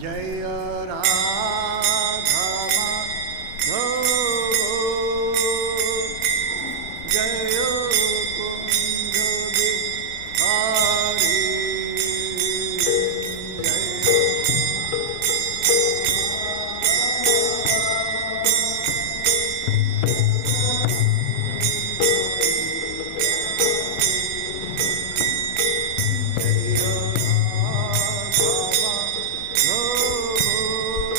जय राधा माधव जय कुंज बिहारी जय राधा माधव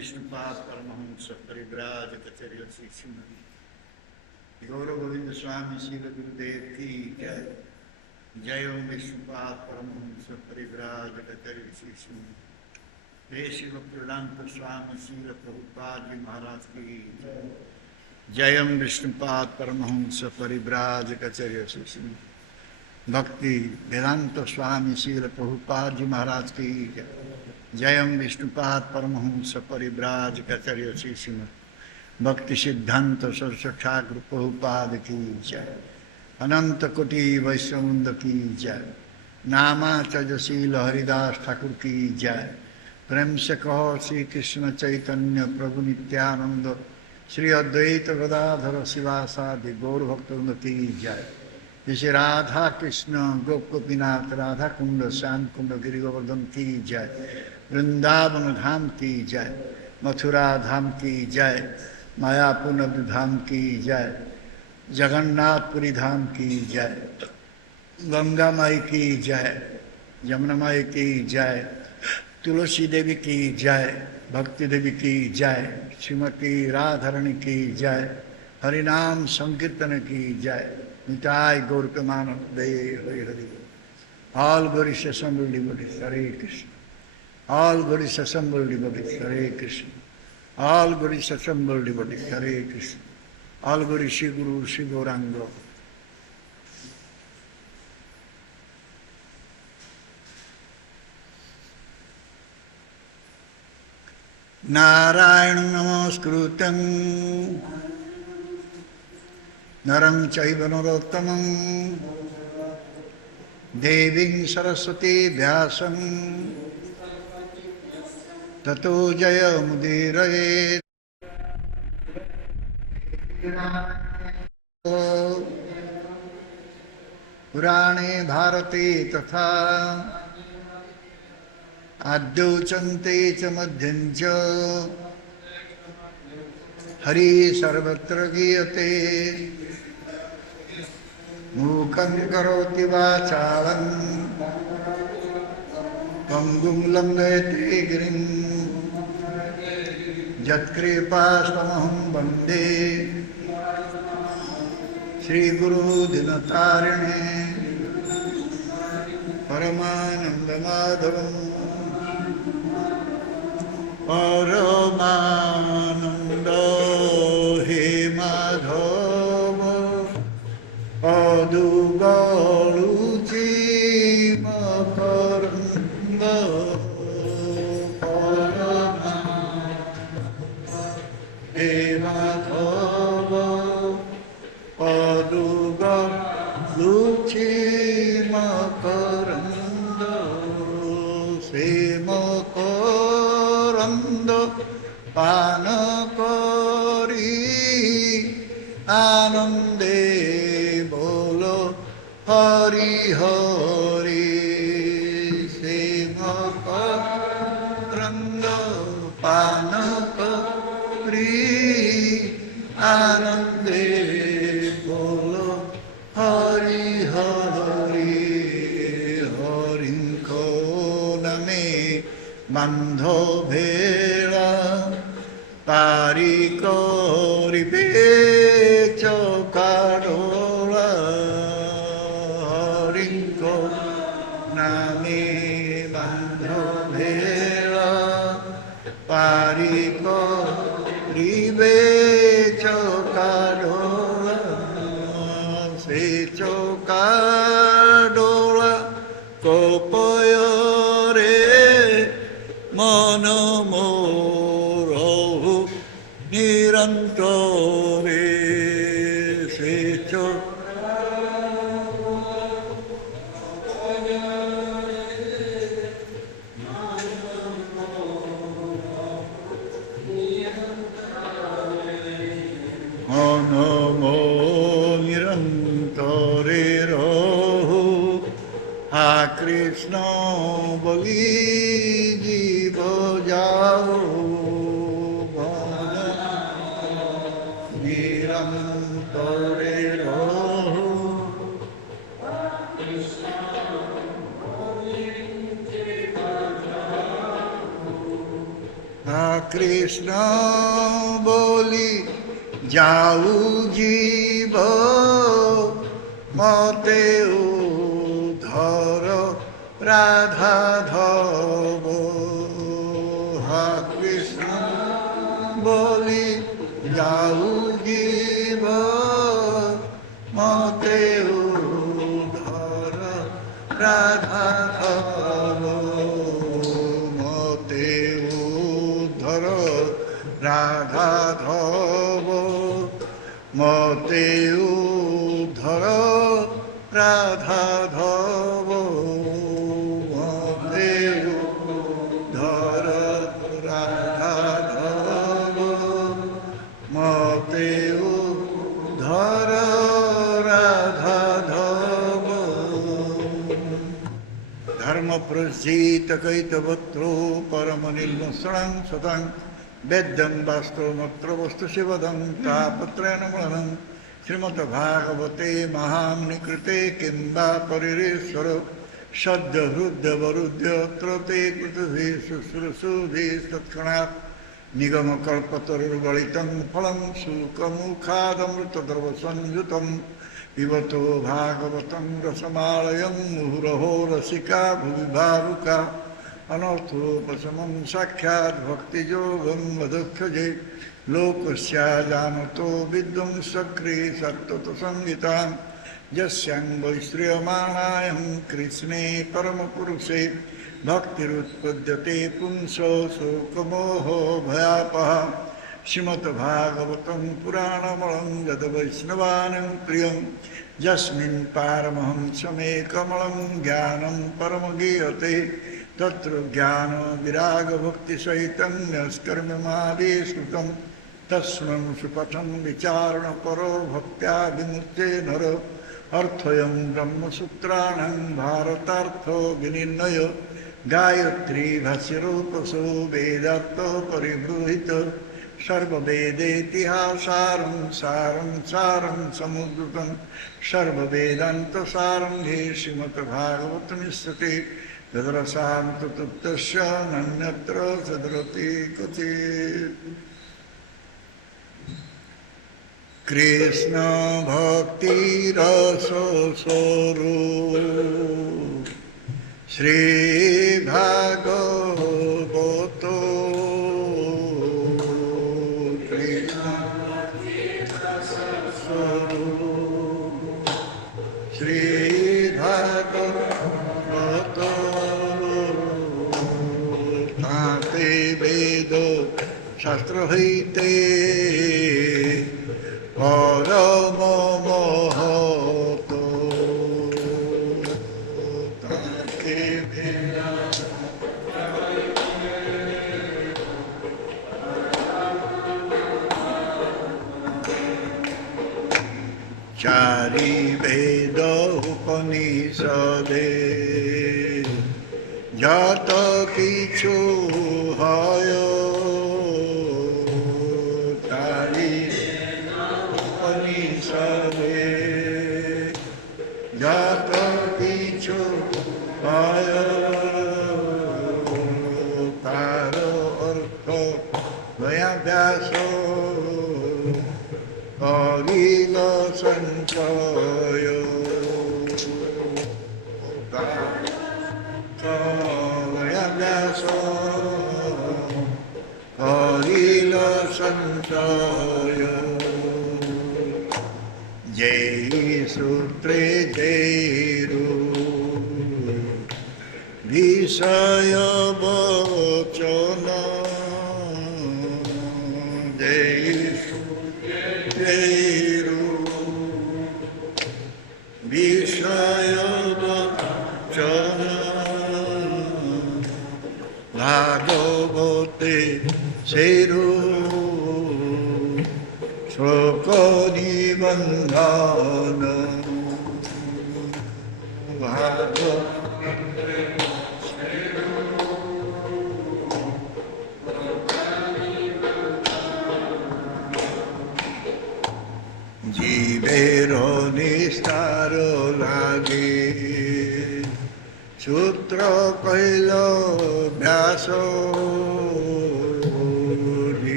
विष्णुपाद परमहंस परिव्राजकाचार्य श्री श्रीमती गौर गोविंद स्वामी श्रील गुरुदेव की जय। जय ओम विष्णुपाद परमहंस परिव्राजकाचार्य श्री श्रीमती हे शिव प्रदांत स्वामी श्रील प्रभुपाद जी महाराज की जय। जय ओम विष्णुपाद परमहंस परिव्राजकाचार्य श्री श्रीमती भक्ति वेदांत स्वामी श्रील प्रभुपाद जी महाराज की जय। जय ओम विष्णुपाद परमहंस परिव्राजकाचार्य श्री श्रीमती भक्ति सिद्धांत सरस्वती ठाकुर प्रभुपाद की जय। अनंत कोटि वैष्णववृंद की जय। नामाचार्यशील हरिदास ठाकुर की जय। प्रेम से कहो श्री कृष्ण चैतन्य प्रभु नित्यानंद श्री अद्वैत गदाधर शिवासादि गौर भक्तवृंद की जय। जैसे राधा कृष्ण गोप गोपीनाथ राधा कुंड श्याम कुंड गिरि गोवर्धन की जय। वृंदावन धाम की जय। मथुरा धाम की जय। मायापुर धाम की जय। जगन्नाथपुरी धाम की जय। गंगा माई की जय। यमुना माई की जय। तुलसी देवी की जय। भक्ति देवी की जय। श्रीमती राधारणी की जय। हरिनाम संकीर्तन की जय। निताय गौर Premanand Hari Hari. All glory to assembled devotees, Hare Krishna. All glory to assembled devotees, Hare Krishna. All glory to assembled devotees, Hare Krishna. All glory Shri Guru, Shri Gauranga. Narayanam namaskrutam Naram chaiva narottamam Deving Saraswati Vyasam Tato Jaya Mudiraye Purane Bharati Tatha Adyuchante Cha Madhyancha Hari Sarvatra Giyate Mukam karoti vachalam Pangum lambete girim Jatkripasamaham bande Shri Guru Dinatarine Paramananda Madhavam Paramananda He Madhava Adu galuchi makaranda parama emadhava Adu galuchi makaranda semakaranda panakari anande Hari Hari Semakaranda Panakari Anande Bolo Hari Hari Harinko Name Bandho Bhela Parikori Becho Kadola Nami bandho bhela pariko ribe chokadola se chokadola kopayore manomoro nirantore se chokadola Krishna boli jiva jao bhana nirantare raho Krishna boli jiva jao Krishna বলি যাও জীব মতে উদ্ধর রাধা ধব হা কৃষ্ণ বলি যাও জীব মতে উদ্ধর রাধা ধব মতে উদ্ধর রাধা ধব মতে উদ্ধর রাধা ধব মতে উদ্ধর রাধা ধব মতে উদ্ধর রাধা ধব ধর্ম প্রসিত কৈতবত্রো পরম নির্মূষণং সতং वेद्यं वास्तवमत्र वस्तु शिवदं तापत्रयं मरणं श्रीमद्भागवते महामुनिकृते किं वा परिरेश्वर सद्य हृद्यवरुद्यत्र ते कृतुभिः शुश्रूषुभिः तत्क्षणात् निगमकल्पतरुर्गलितं फलं शुकमुखादमृतद्रवसंयुतं पिबतो भागवतं रसमालयं मुहुरहो रसिका भुवि भावुका अनर्थोपशमं साक्षात् भक्तियोगं वदक्षजे लोकस्य जानतो विद्वंसक्रे सत्त्वसंहितां यस्यां श्रियमाणायं कृष्णे परमपुरुषे भक्तिरुत्पद्यते पुंसो शोकमोहो भयापः श्रीमद्भागवतं पुराणमलं यद्वैष्णवानां प्रियं यस्मिन् पारमहंसमेकमलं ज्ञानं परमगीयते तत्र ज्ञान विराग भक्ति सहितं नस्कर्म्यमादेशुतं तस्मन् सुपथं विचारण परो भक्त्या विमुच्ये नर अर्थयं ब्रह्मसूत्राणां भारतार्थो विनिर्णय गायत्री भाष्यरूपसो वेदार्थ परिगृहीत सर्ववेदेतिहासारं सारं सारं समुद्रतं सर्ववेदान्तसारं हे श्रीमद्भागवतमिष्यते तद्रसान्तु तस्य नन्यत्र सदरति क्वचित् कृष्ण भक्ति रस स्वरूप श्री भागवत कृष्ण स्वरूप श्री भागवत वेद शास्त्र हईते परम महत चारि वेद उपनिषदे যত কিছু হয় তারি উপনিষদে যত কিছু হয় তার অর্থ ব্যাস করিল সঞ্চয় করিল সঞ্চয় যেই সূত্রে যেরু বিষয় বচন যেই সূত্রে যেরু বিষয় বচন ভাগবতে সেরু শ্লোক নিবন্ধন জীবের নিস্তার লাগে সূত্র কইল ব্যাস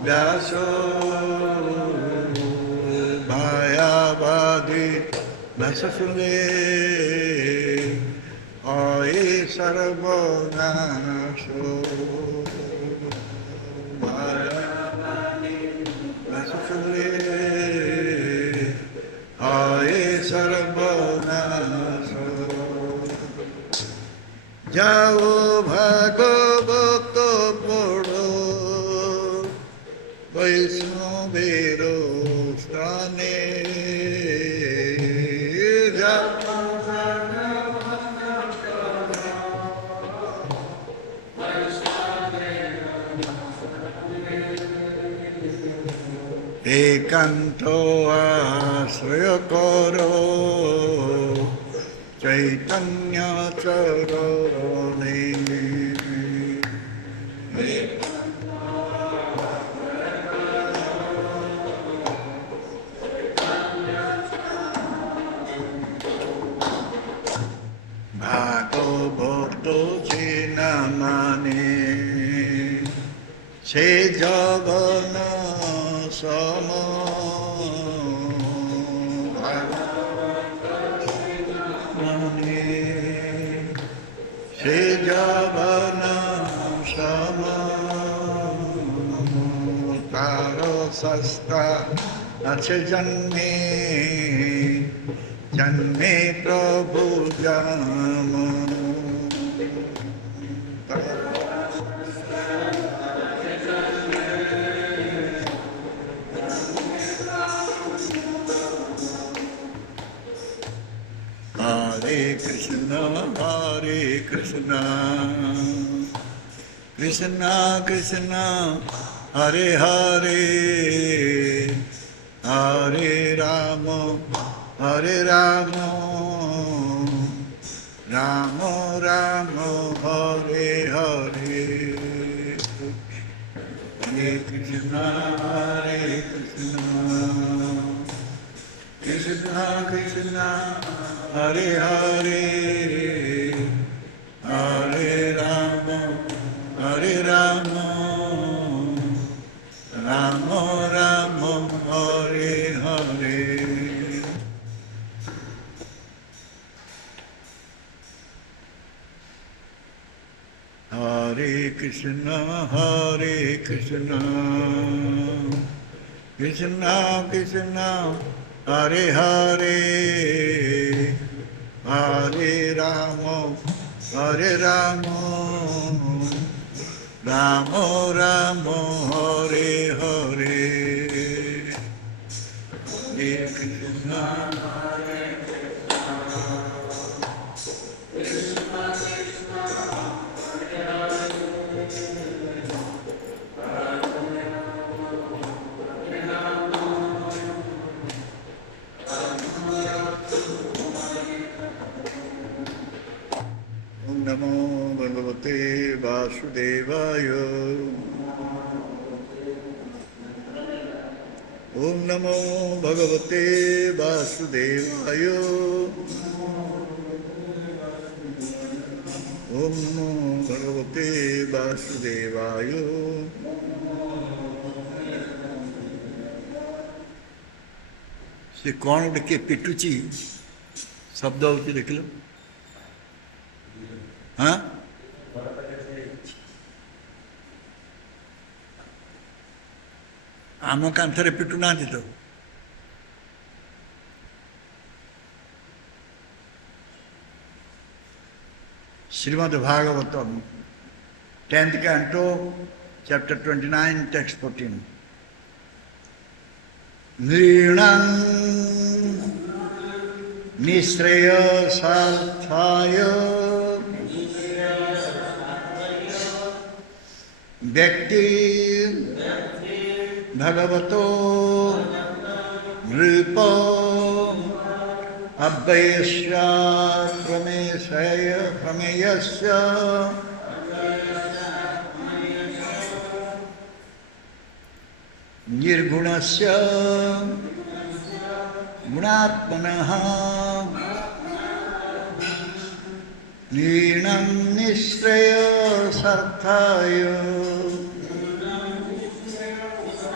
व्यासो मायावादी नसुले आये सर्वनाशो मायावादी नसुले आये सर्वनाशो जाओ भागवत पढ़ो वैष्णवेरो स्थाने एकांतो आश्रय करो चैतन्य चरणे भागवत जे न माने से जगन सम से जगन सम तारो सस्ता अच्छे जन्मे जन्मे प्रभु जाम Hare Krishna Krishna Krishna Hare Hare Hare Rama Hare Rama Rama Rama Hare Hare Hare Krishna Krishna Krishna Hare Hare Hare Rama Hare Rama Rama Rama Hare Hare Hare Krishna Krishna Krishna Hare Hare Hare Rama Hare Rama Rama Rama Hare Hare Hare Krishna Namo Bhagavate Vasudevaya Om Namo Bhagavate Vasudevaya Om Namo Bhagavate Vasudevaya Se कौन उड़ के पिटुची शब्द होती देख लो हाँ आम कांथरे पिटू ना तो Shrimad Bhagavatam 10th canto chapter 29 text 14 नृणां निःश्रेयसार्थाय व्यक्ति भगवतो नृप अव्ययस्य प्रमेयस्य निर्गुणस्य गुणात्मनः नृणां निःश्रेयसार्थाय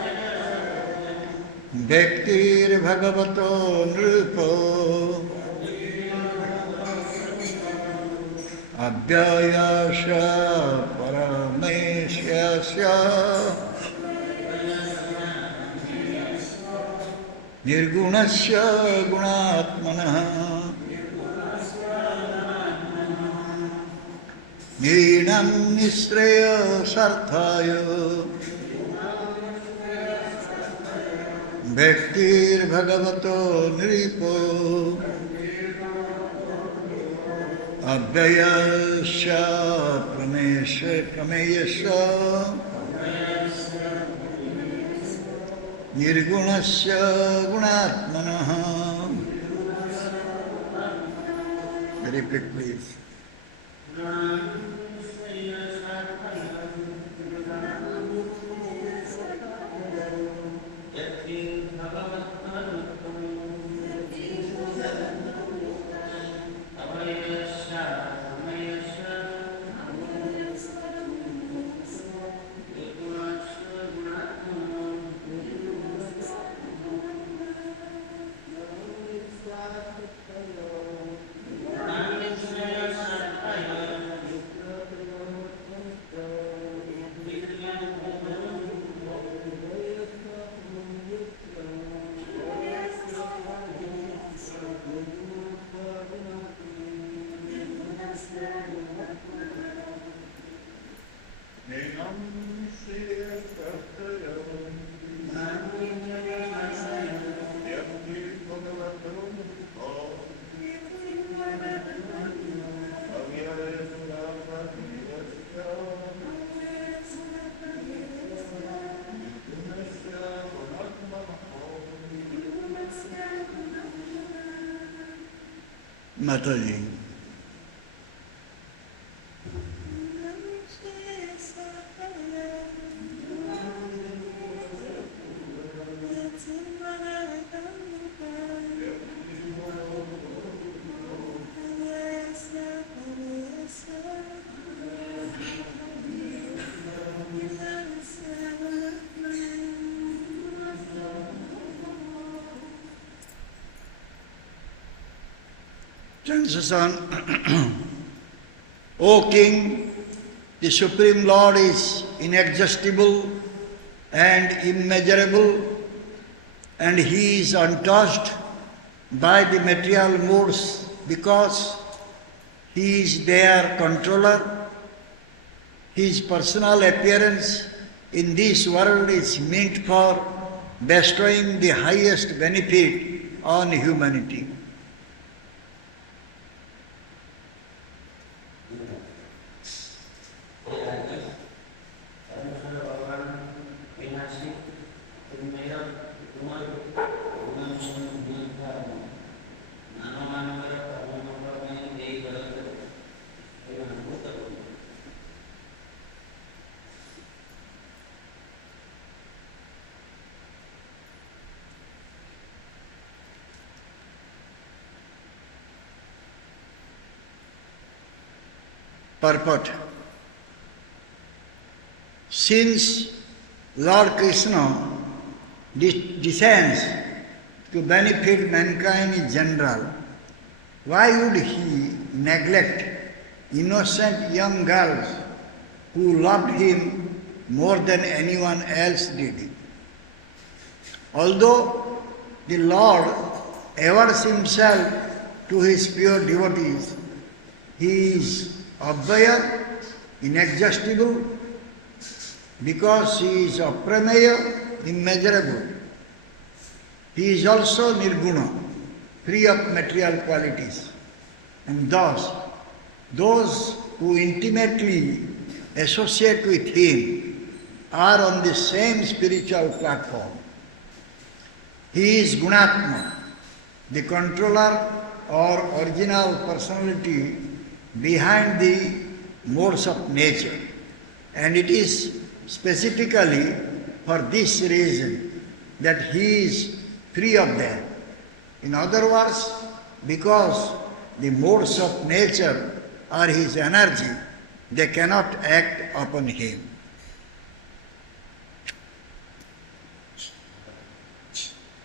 व्यक्तिर्भगवतो नृपो अव्ययस्य परमेश्वरस्य निर्गुणस्य गुणात्मनः नीनं निःश्रेयसार्थाय व्यक्तिर्भगवतो नृपो अव्ययस्य प्रमेयस्य निर्गुणस्य गुणात्मनः. Repeat please. Mataji. Translation. O King, the Supreme Lord is inexhaustible and immeasurable, and He is untouched by the material modes because He is their controller. His personal appearance in this world is meant for bestowing the highest benefit on humanity. Purport. Since Lord Krishna descends to benefit mankind in general, why would He neglect innocent young girls who loved Him more than anyone else did? Although the Lord avers Himself to His pure devotees, He is Abhaya, inexhaustible, because He is Aprameya, immeasurable. He is also Nirguna, free of material qualities. And thus, those who intimately associate with Him are on the same spiritual platform. He is Gunatma, the controller or original personality behind the modes of nature, and it is specifically for this reason that He is free of them. In other words, because the modes of nature are His energy, they cannot act upon Him.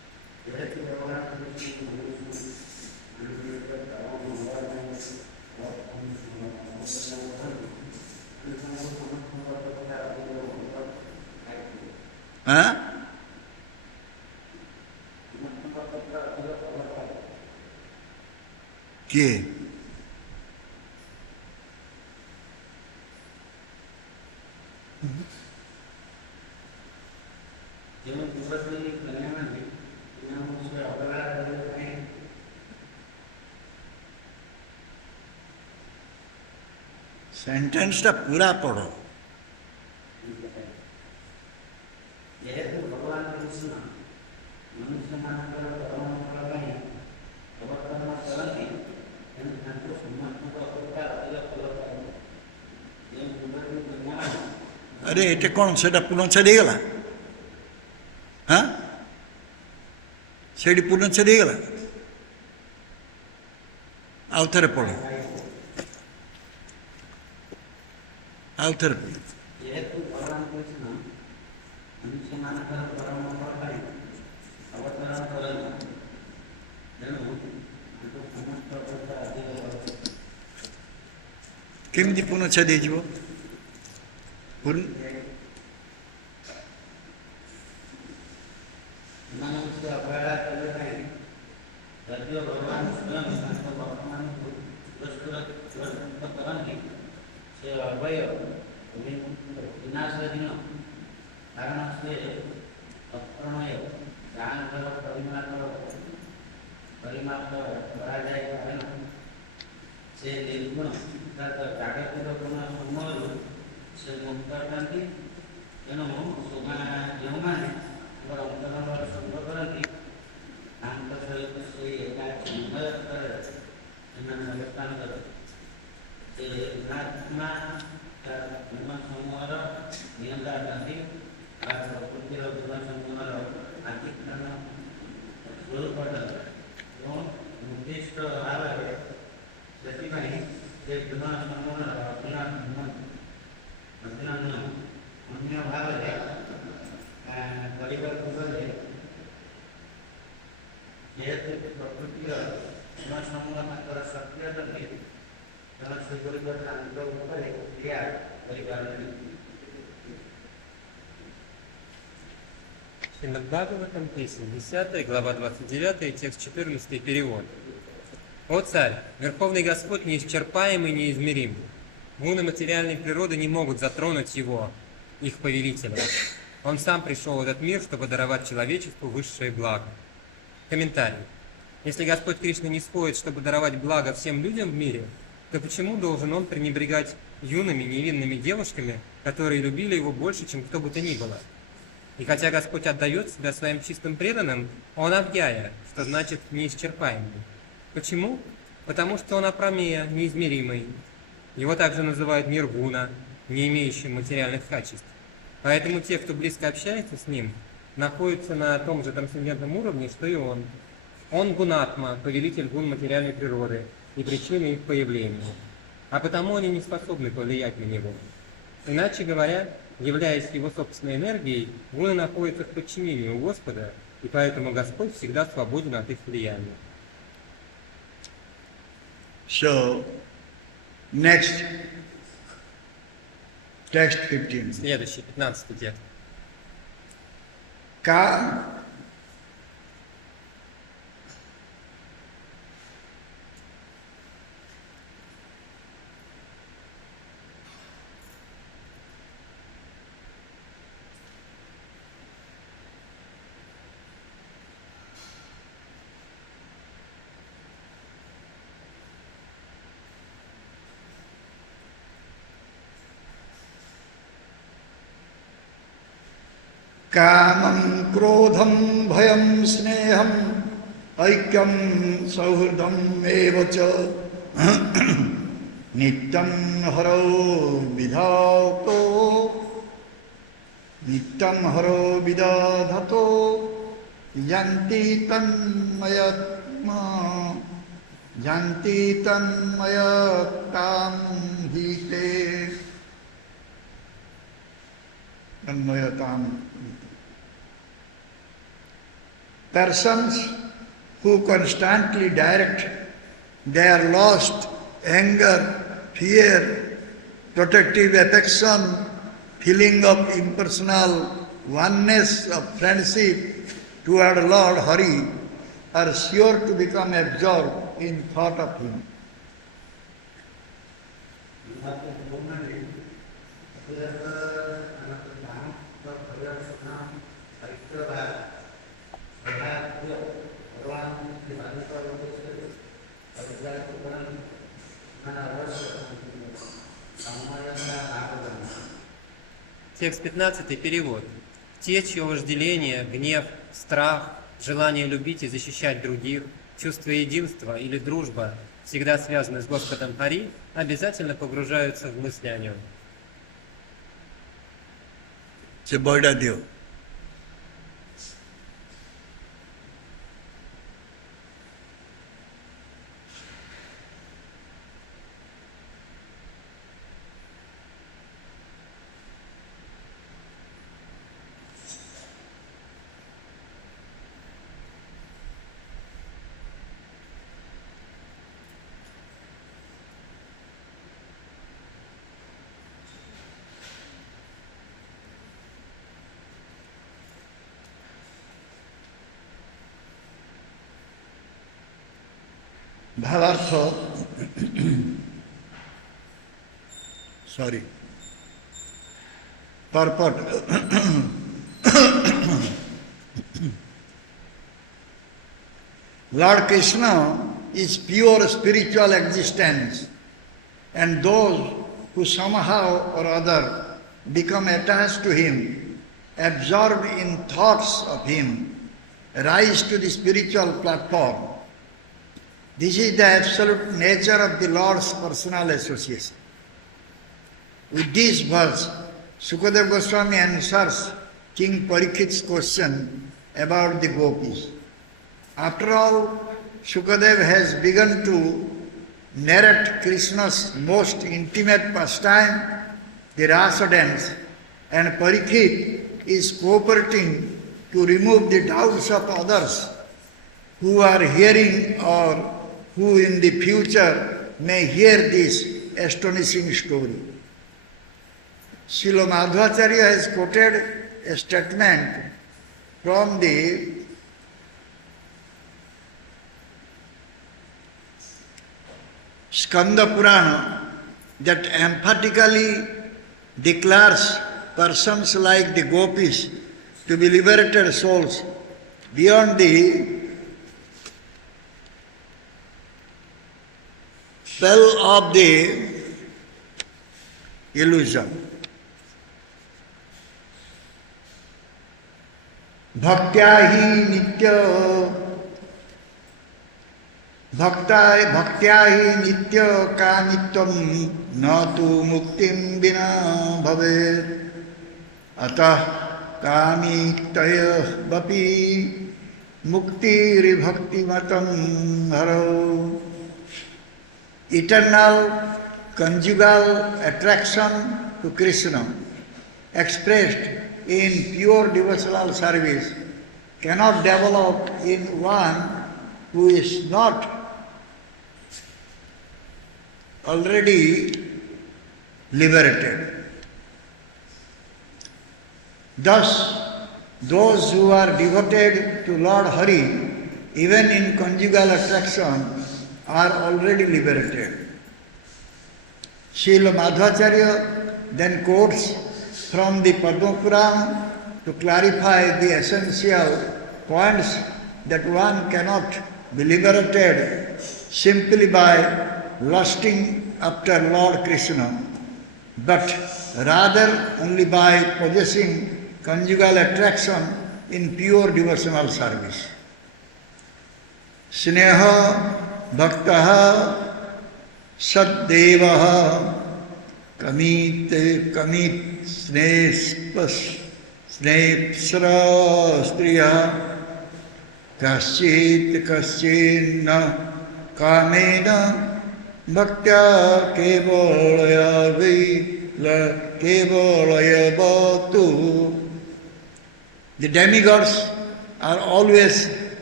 हाँ? किए सेंटेंसटा पूरा पढ़ो। अरे एटे कौन सेटा पूर्णच्छेद ହେଇଗଲା? हाँ सेठी पूर्णच्छेद ହେଇଗଲା? ଆଉ ଥରେ ପଢ଼, ଆଉ ଥରେ ପଢ଼। କେମିତି ପୂର୍ଣ୍ଣଚ୍ଛେଦ ହେଇଯିବ? В Бхагаватам песня, 10 глава 29, текст 14, перевод. «О царь, Верховный Господь неисчерпаемый, неизмерим. Гуны материальной природы не могут затронуть его, их повелителя. Он сам пришел в этот мир, чтобы даровать человечеству высшее благо». Комментарий. Если Господь Кришна не сходит, чтобы даровать благо всем людям в мире, то почему должен он пренебрегать юными невинными девушками, которые любили его больше, чем кто бы то ни было? И хотя Господь отдает себя своим чистым преданным, он Авьяя, что значит неисчерпаемый. Почему? Потому что он апрамея, неизмеримый. Его также называют ниргуна, не имеющим материальных качеств. Поэтому те, кто близко общается с ним, находятся на том же трансцендентном уровне, что и он. Он гунатма, повелитель гун материальной природы и причина их появления. А потому они не способны повлиять на него. Иначе говоря, являясь его собственной энергией, гуны находятся в подчинении у Господа, и поэтому Господь всегда свободен от их влияния. So, next, text 15. Следующий, 15 текст. कामं क्रोधं भयं स्नेहं ऐक्यं सौहृदम् एव च नित्यं हरो विदधतो यान्ति तन्मयतां हीते तन्मयतां Persons who constantly direct their lost anger, fear, protective affection, feeling of impersonal oneness of friendship toward Lord Hari are sure to become absorbed in thought of Him. Текст 15, перевод. Те, чье вожделение, гнев, страх, желание любить и защищать других, чувство единства или дружба всегда связаны с Господом Хари, обязательно погружаются в мысли о нем. Bodhadeva. Bhavartha, sorry, purport. Lord Krishna is pure spiritual existence, and those who somehow or other become attached to Him, absorbed in thoughts of Him, rise to the spiritual platform. This is the absolute nature of the Lord's personal association. With this verse, Sukadeva Goswami answers King Parikshit's question about the gopis. After all, Sukadeva has begun to narrate Krishna's most intimate pastime, the Rasa dance, and Parikshit is cooperating to remove the doubts of others who are hearing or who in the future may hear this astonishing story. Srila Madhvacharya has quoted a statement from the Skanda Purana that emphatically declares persons like the gopis to be liberated souls beyond the spell of the illusion. Bhaktya hi nitya nitya ka nityam na tu muktim bina bhavet atah kamitaya vapi muktiri bhakti matam haro. Eternal conjugal attraction to Krishna expressed in pure devotional service cannot develop in one who is not already liberated. Thus, those who are devoted to Lord Hari, even in conjugal attraction, are already liberated. Srila Madhvacharya then quotes from the Padma Purana to clarify the essential points that one cannot be liberated simply by lusting after Lord Krishna, but rather only by possessing conjugal attraction in pure devotional service. Sneha Bhaktaha Saddevaha Kamit Snepsra Striya Kaschit Kaschinna Kamena Bhaktya Kevalaya Vila Kevalaya Bhaktu. The demigods are always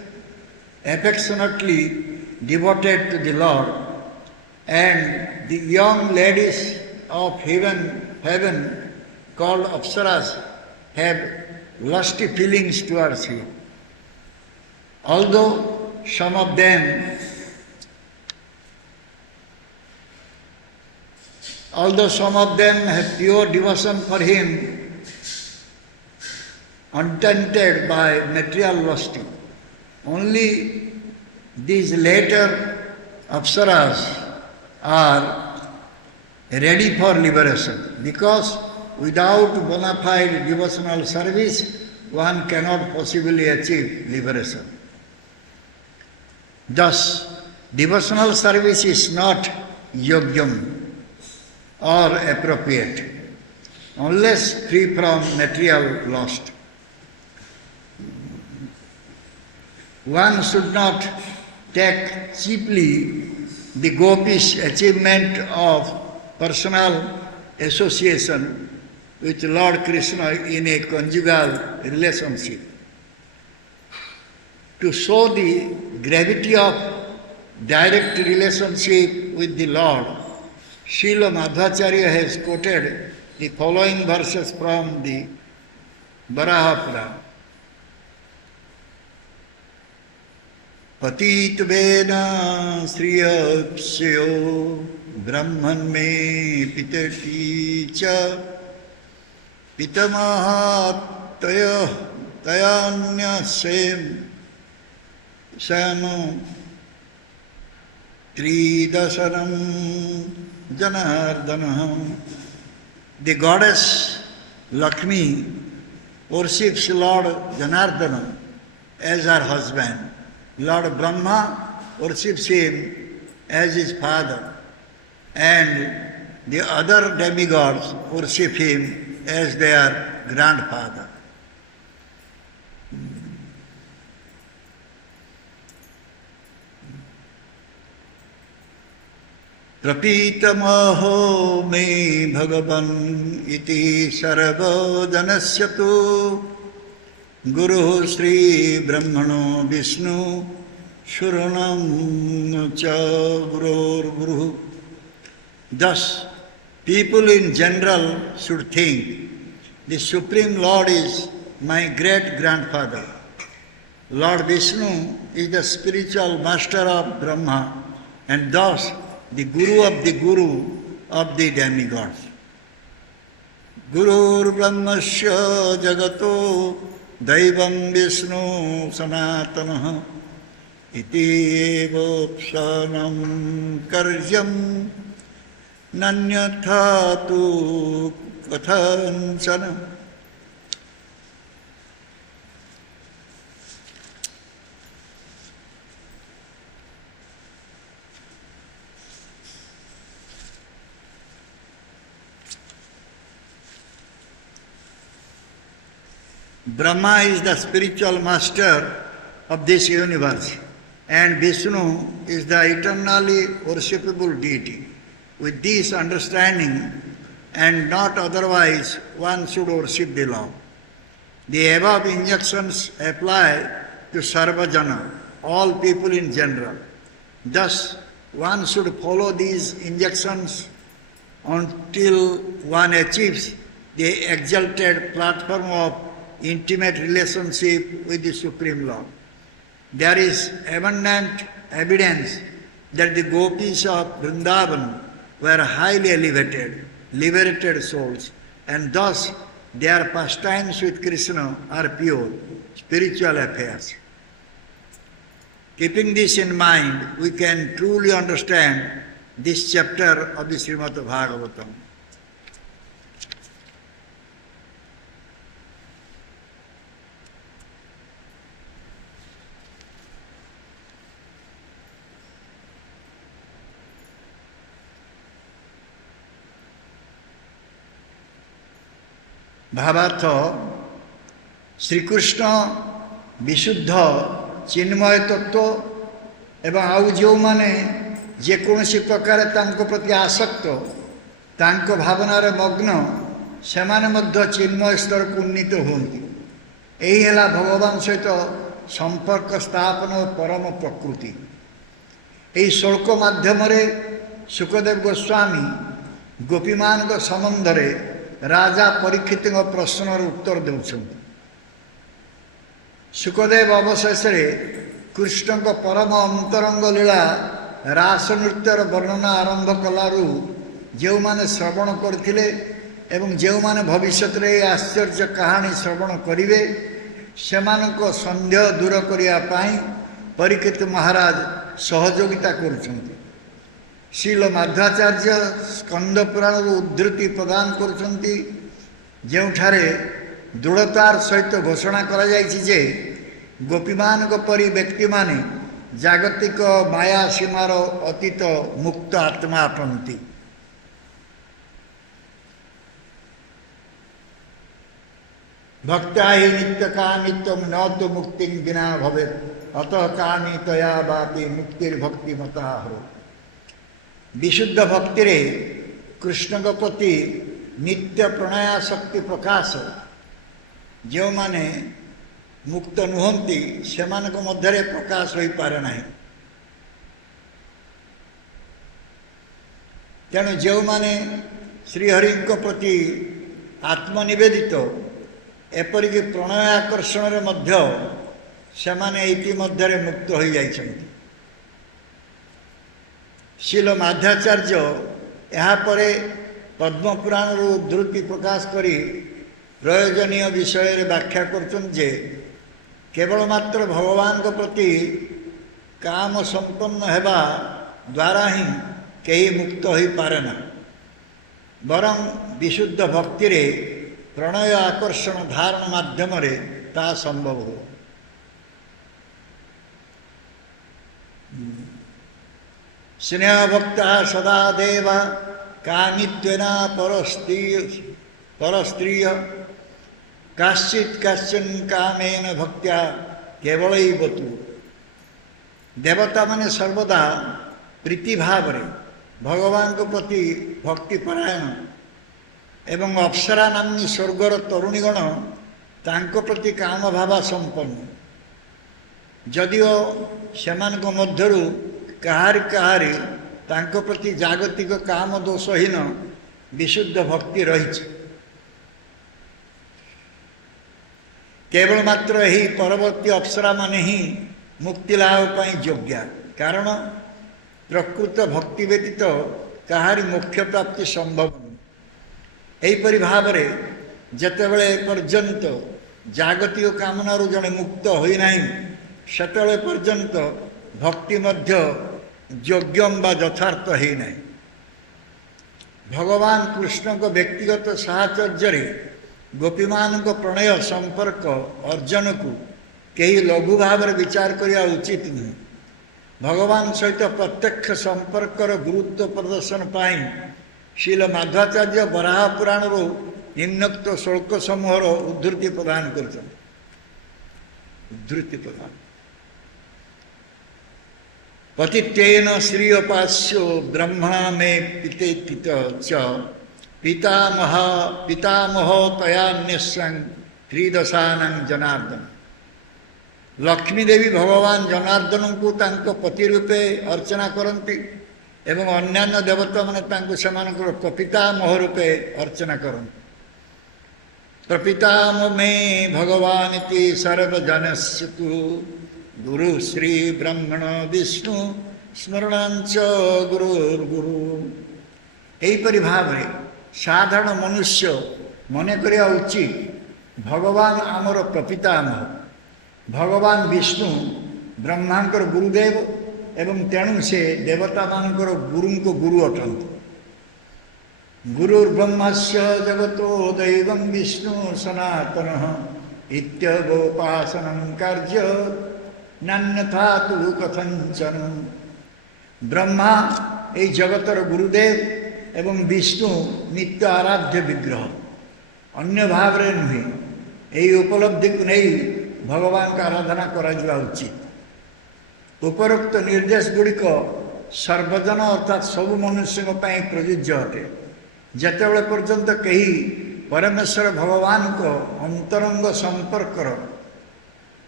affectionately devoted to the Lord, and the young ladies of heaven called Apsaras have lusty feelings towards him. Although some of them have pure devotion for him, untainted by material lusting, only these later Apsaras are ready for liberation, because without bona fide devotional service, one cannot possibly achieve liberation. Thus, devotional service is not yogyam or appropriate, unless free from material lust. One should not take cheaply the gopish achievement of personal association with Lord Krishna in a conjugal relationship. To show the gravity of direct relationship with the Lord, Srila Madhvacharya has quoted the following verses from the Varaha Purana. Patitvena sriyapsyo brahman me pitati cha pitamahataya tayanya sem sano tridasanam janardhanam. The goddess Lakshmi worships Lord Janardhana as her husband. Lord Brahma worships him as his father, and the other demigods worship him as their grandfather. Prapitamaho me bhagavan iti sarvajanasya tu Guru Sri Brahmano Vishnu Shuranam Cha Gurur Guru. Thus, people in general should think, the Supreme Lord is my great-grandfather. Lord Vishnu is the spiritual master of Brahma, and thus the Guru of the demigods. Gurur Brahmasya Jagato Daivam Vishnu Sanatana iti vopsanam karyam nanyatha tu kathansana. Brahma is the spiritual master of this universe, and Vishnu is the eternally worshipable deity. With this understanding, and not otherwise, one should worship the Lord. The above injunctions apply to Sarvajana, all people in general. Thus, one should follow these injunctions until one achieves the exalted platform of intimate relationship with the Supreme Lord. There is abundant evidence that the gopis of Vrindavan were highly elevated, liberated souls, and thus their pastimes with Krishna are pure, spiritual affairs. Keeping this in mind, we can truly understand this chapter of the Srimad Bhagavatam. भावार्थ श्रीकृष्ण विशुद्ध चिन्मय तत्व एवं आउ जो माने जेकोसी प्रकार तांको प्रति आसक्त तांको भावनार मग्न सेमाने मध्य चिन्मय स्तर को उन्नीत होती यही है भगवान सहित संपर्क स्थापन और परम प्रकृति यही श्लोक माध्यम सुखदेव गोस्वामी गोपीमान संबंध राजा परीक्षित प्रश्नर उत्तर देउछन्। सुखदेव अवशेष कृष्ण को परम अंतरंग लीला रास नृत्यर वर्णना आरंभ कलारू जो माने श्रवण करथिले एवं जो माने भविष्य में आश्चर्य कहानी श्रवण करिवे सेमानको संदेह दूर करिया पाई परीक्षित महाराज सहयोगिता करुछन्ति। श्रील माध्वाचार्य स्कंद पुराण उद्धृति प्रदान करुछन्ति ଯେଉଁଠାରେ दृढ़तार सहित घोषणा करा जायछि जे गोपीमान परी व्यक्ति माने जागतिक माया सीमार अतीत मुक्त आत्मा अपनति। भक्त्या हि नित्य कामित्वं न तो मुक्ति विना भवेत् अतः कामी तया बापी मुक्तिर्भक्ति मता हो। विशुद्ध भक्ति रे कृष्ण को प्रति नित्य प्रणयाशक्ति प्रकाश जो माने मुक्त नुहंती सेमानक मध्यरे प्रकाश होई पारे नाही। तेणु जो माने श्रीहरि प्रति आत्मनिवेदित एपरिक प्रणय आकर्षण रे मध्य सेमाने इति मध्यरे मुक्त होई जाइछन्ति। श्रील माध्वाचार्य यहाँ परे पद्म पुराण उद्धृति प्रकाश करी प्रयोजनीय विषय व्याख्या करछन् जे केवल मात्र भगवान को प्रति काम संपन्न हेबा द्वारा ही कहीं मुक्त हो पारे ना बरं विशुद्ध भक्ति रे प्रणय आकर्षण धारण माध्यम रे ता संभव हो। स्नेह भक्ता सदा देवा कामित्वेना परस्त्रीय काश्चित् कश्चन कामेन भक्त्या केवलैवतु। देवता माने सर्वदा प्रीति भाव रे भगवान को प्रति भक्ति परायण एवं अप्सरा नामनी स्वर्गर तरुणीगण तांको प्रति काम भाव संपन्न जदिओ सेमान मध्यरु कहारी कहारी तांको प्रति जागतिक काम दोषहीन विशुद्ध भक्ति रही। केवल मात्र यही परवर्ती अप्सरा माने ही मुक्ति लाभ पाई योग्य कारण प्रकृत भक्ति व्यतीत कहारी मोक्ष प्राप्ति संभव नहीं। एहीपरि भाव जेतेबेले पर्यंत जागतिक कामनारू जड़े मुक्त होई नाही सेतेबेले पर्यंत भक्ति मध्य योग्यम बा यथार्थ है नहीं। भगवान कृष्ण को व्यक्तिगत साहचर्य गोपीमान को प्रणय संपर्क अर्जन को कई लघु भाव विचार करने उचित नहीं। भगवान सहित प्रत्यक्ष संपर्क गुरुत्व प्रदर्शन पाई श्रील माध्वाचार्य बराह पुराण निम्नोक्त श्लोक समूह उद्धृति प्रदान कर उद्धृति प्रदान पतितेन श्रीयपास्यो ब्रह्मणा में पितेतित च पितामह तयान्यस्यं त्रिदशानं जनार्दन। लक्ष्मी देवी भगवान जनार्दन को तांको पति रूपे अर्चना करती एवं अन्यान्य देवता माने तांको सेमानकर प्रपितामह रूपे अर्चना करती। प्रपितामह में भगवान इति सर्वजनस्य तु गुरु श्री ब्रह्मण विष्णु स्मरणांच गुरुर्गुरु। एहीपरि भाव साधारण मनुष्य मन करिया उचित भगवान आमर प्रपितामह भगवान विष्णु ब्रह्मांकर गुरुदेव एवं तेणु से देवता मानकर गुरु को गुरु अटंत। गुरुर्ब्रह्मस्य जगतो दैवं विष्णु सनातनः इत्यगोपासनं कार्य नान्यथा तु कथंचन। ब्रह्मा ये जगतर गुरुदेव एवं विष्णु नित्य आराध्य विग्रह अन्य भाव रे नुहे। यही उपलब्धि को नहीं भगवान का आराधना करा उचित। उपरोक्त निर्देश गुड़िक सर्वजन अर्थात सब मनुष्य प्रযোज्य अटे। जेतेबेले पर्यंत कहीं परमेश्वर भगवान को अंतरंग संपर्कर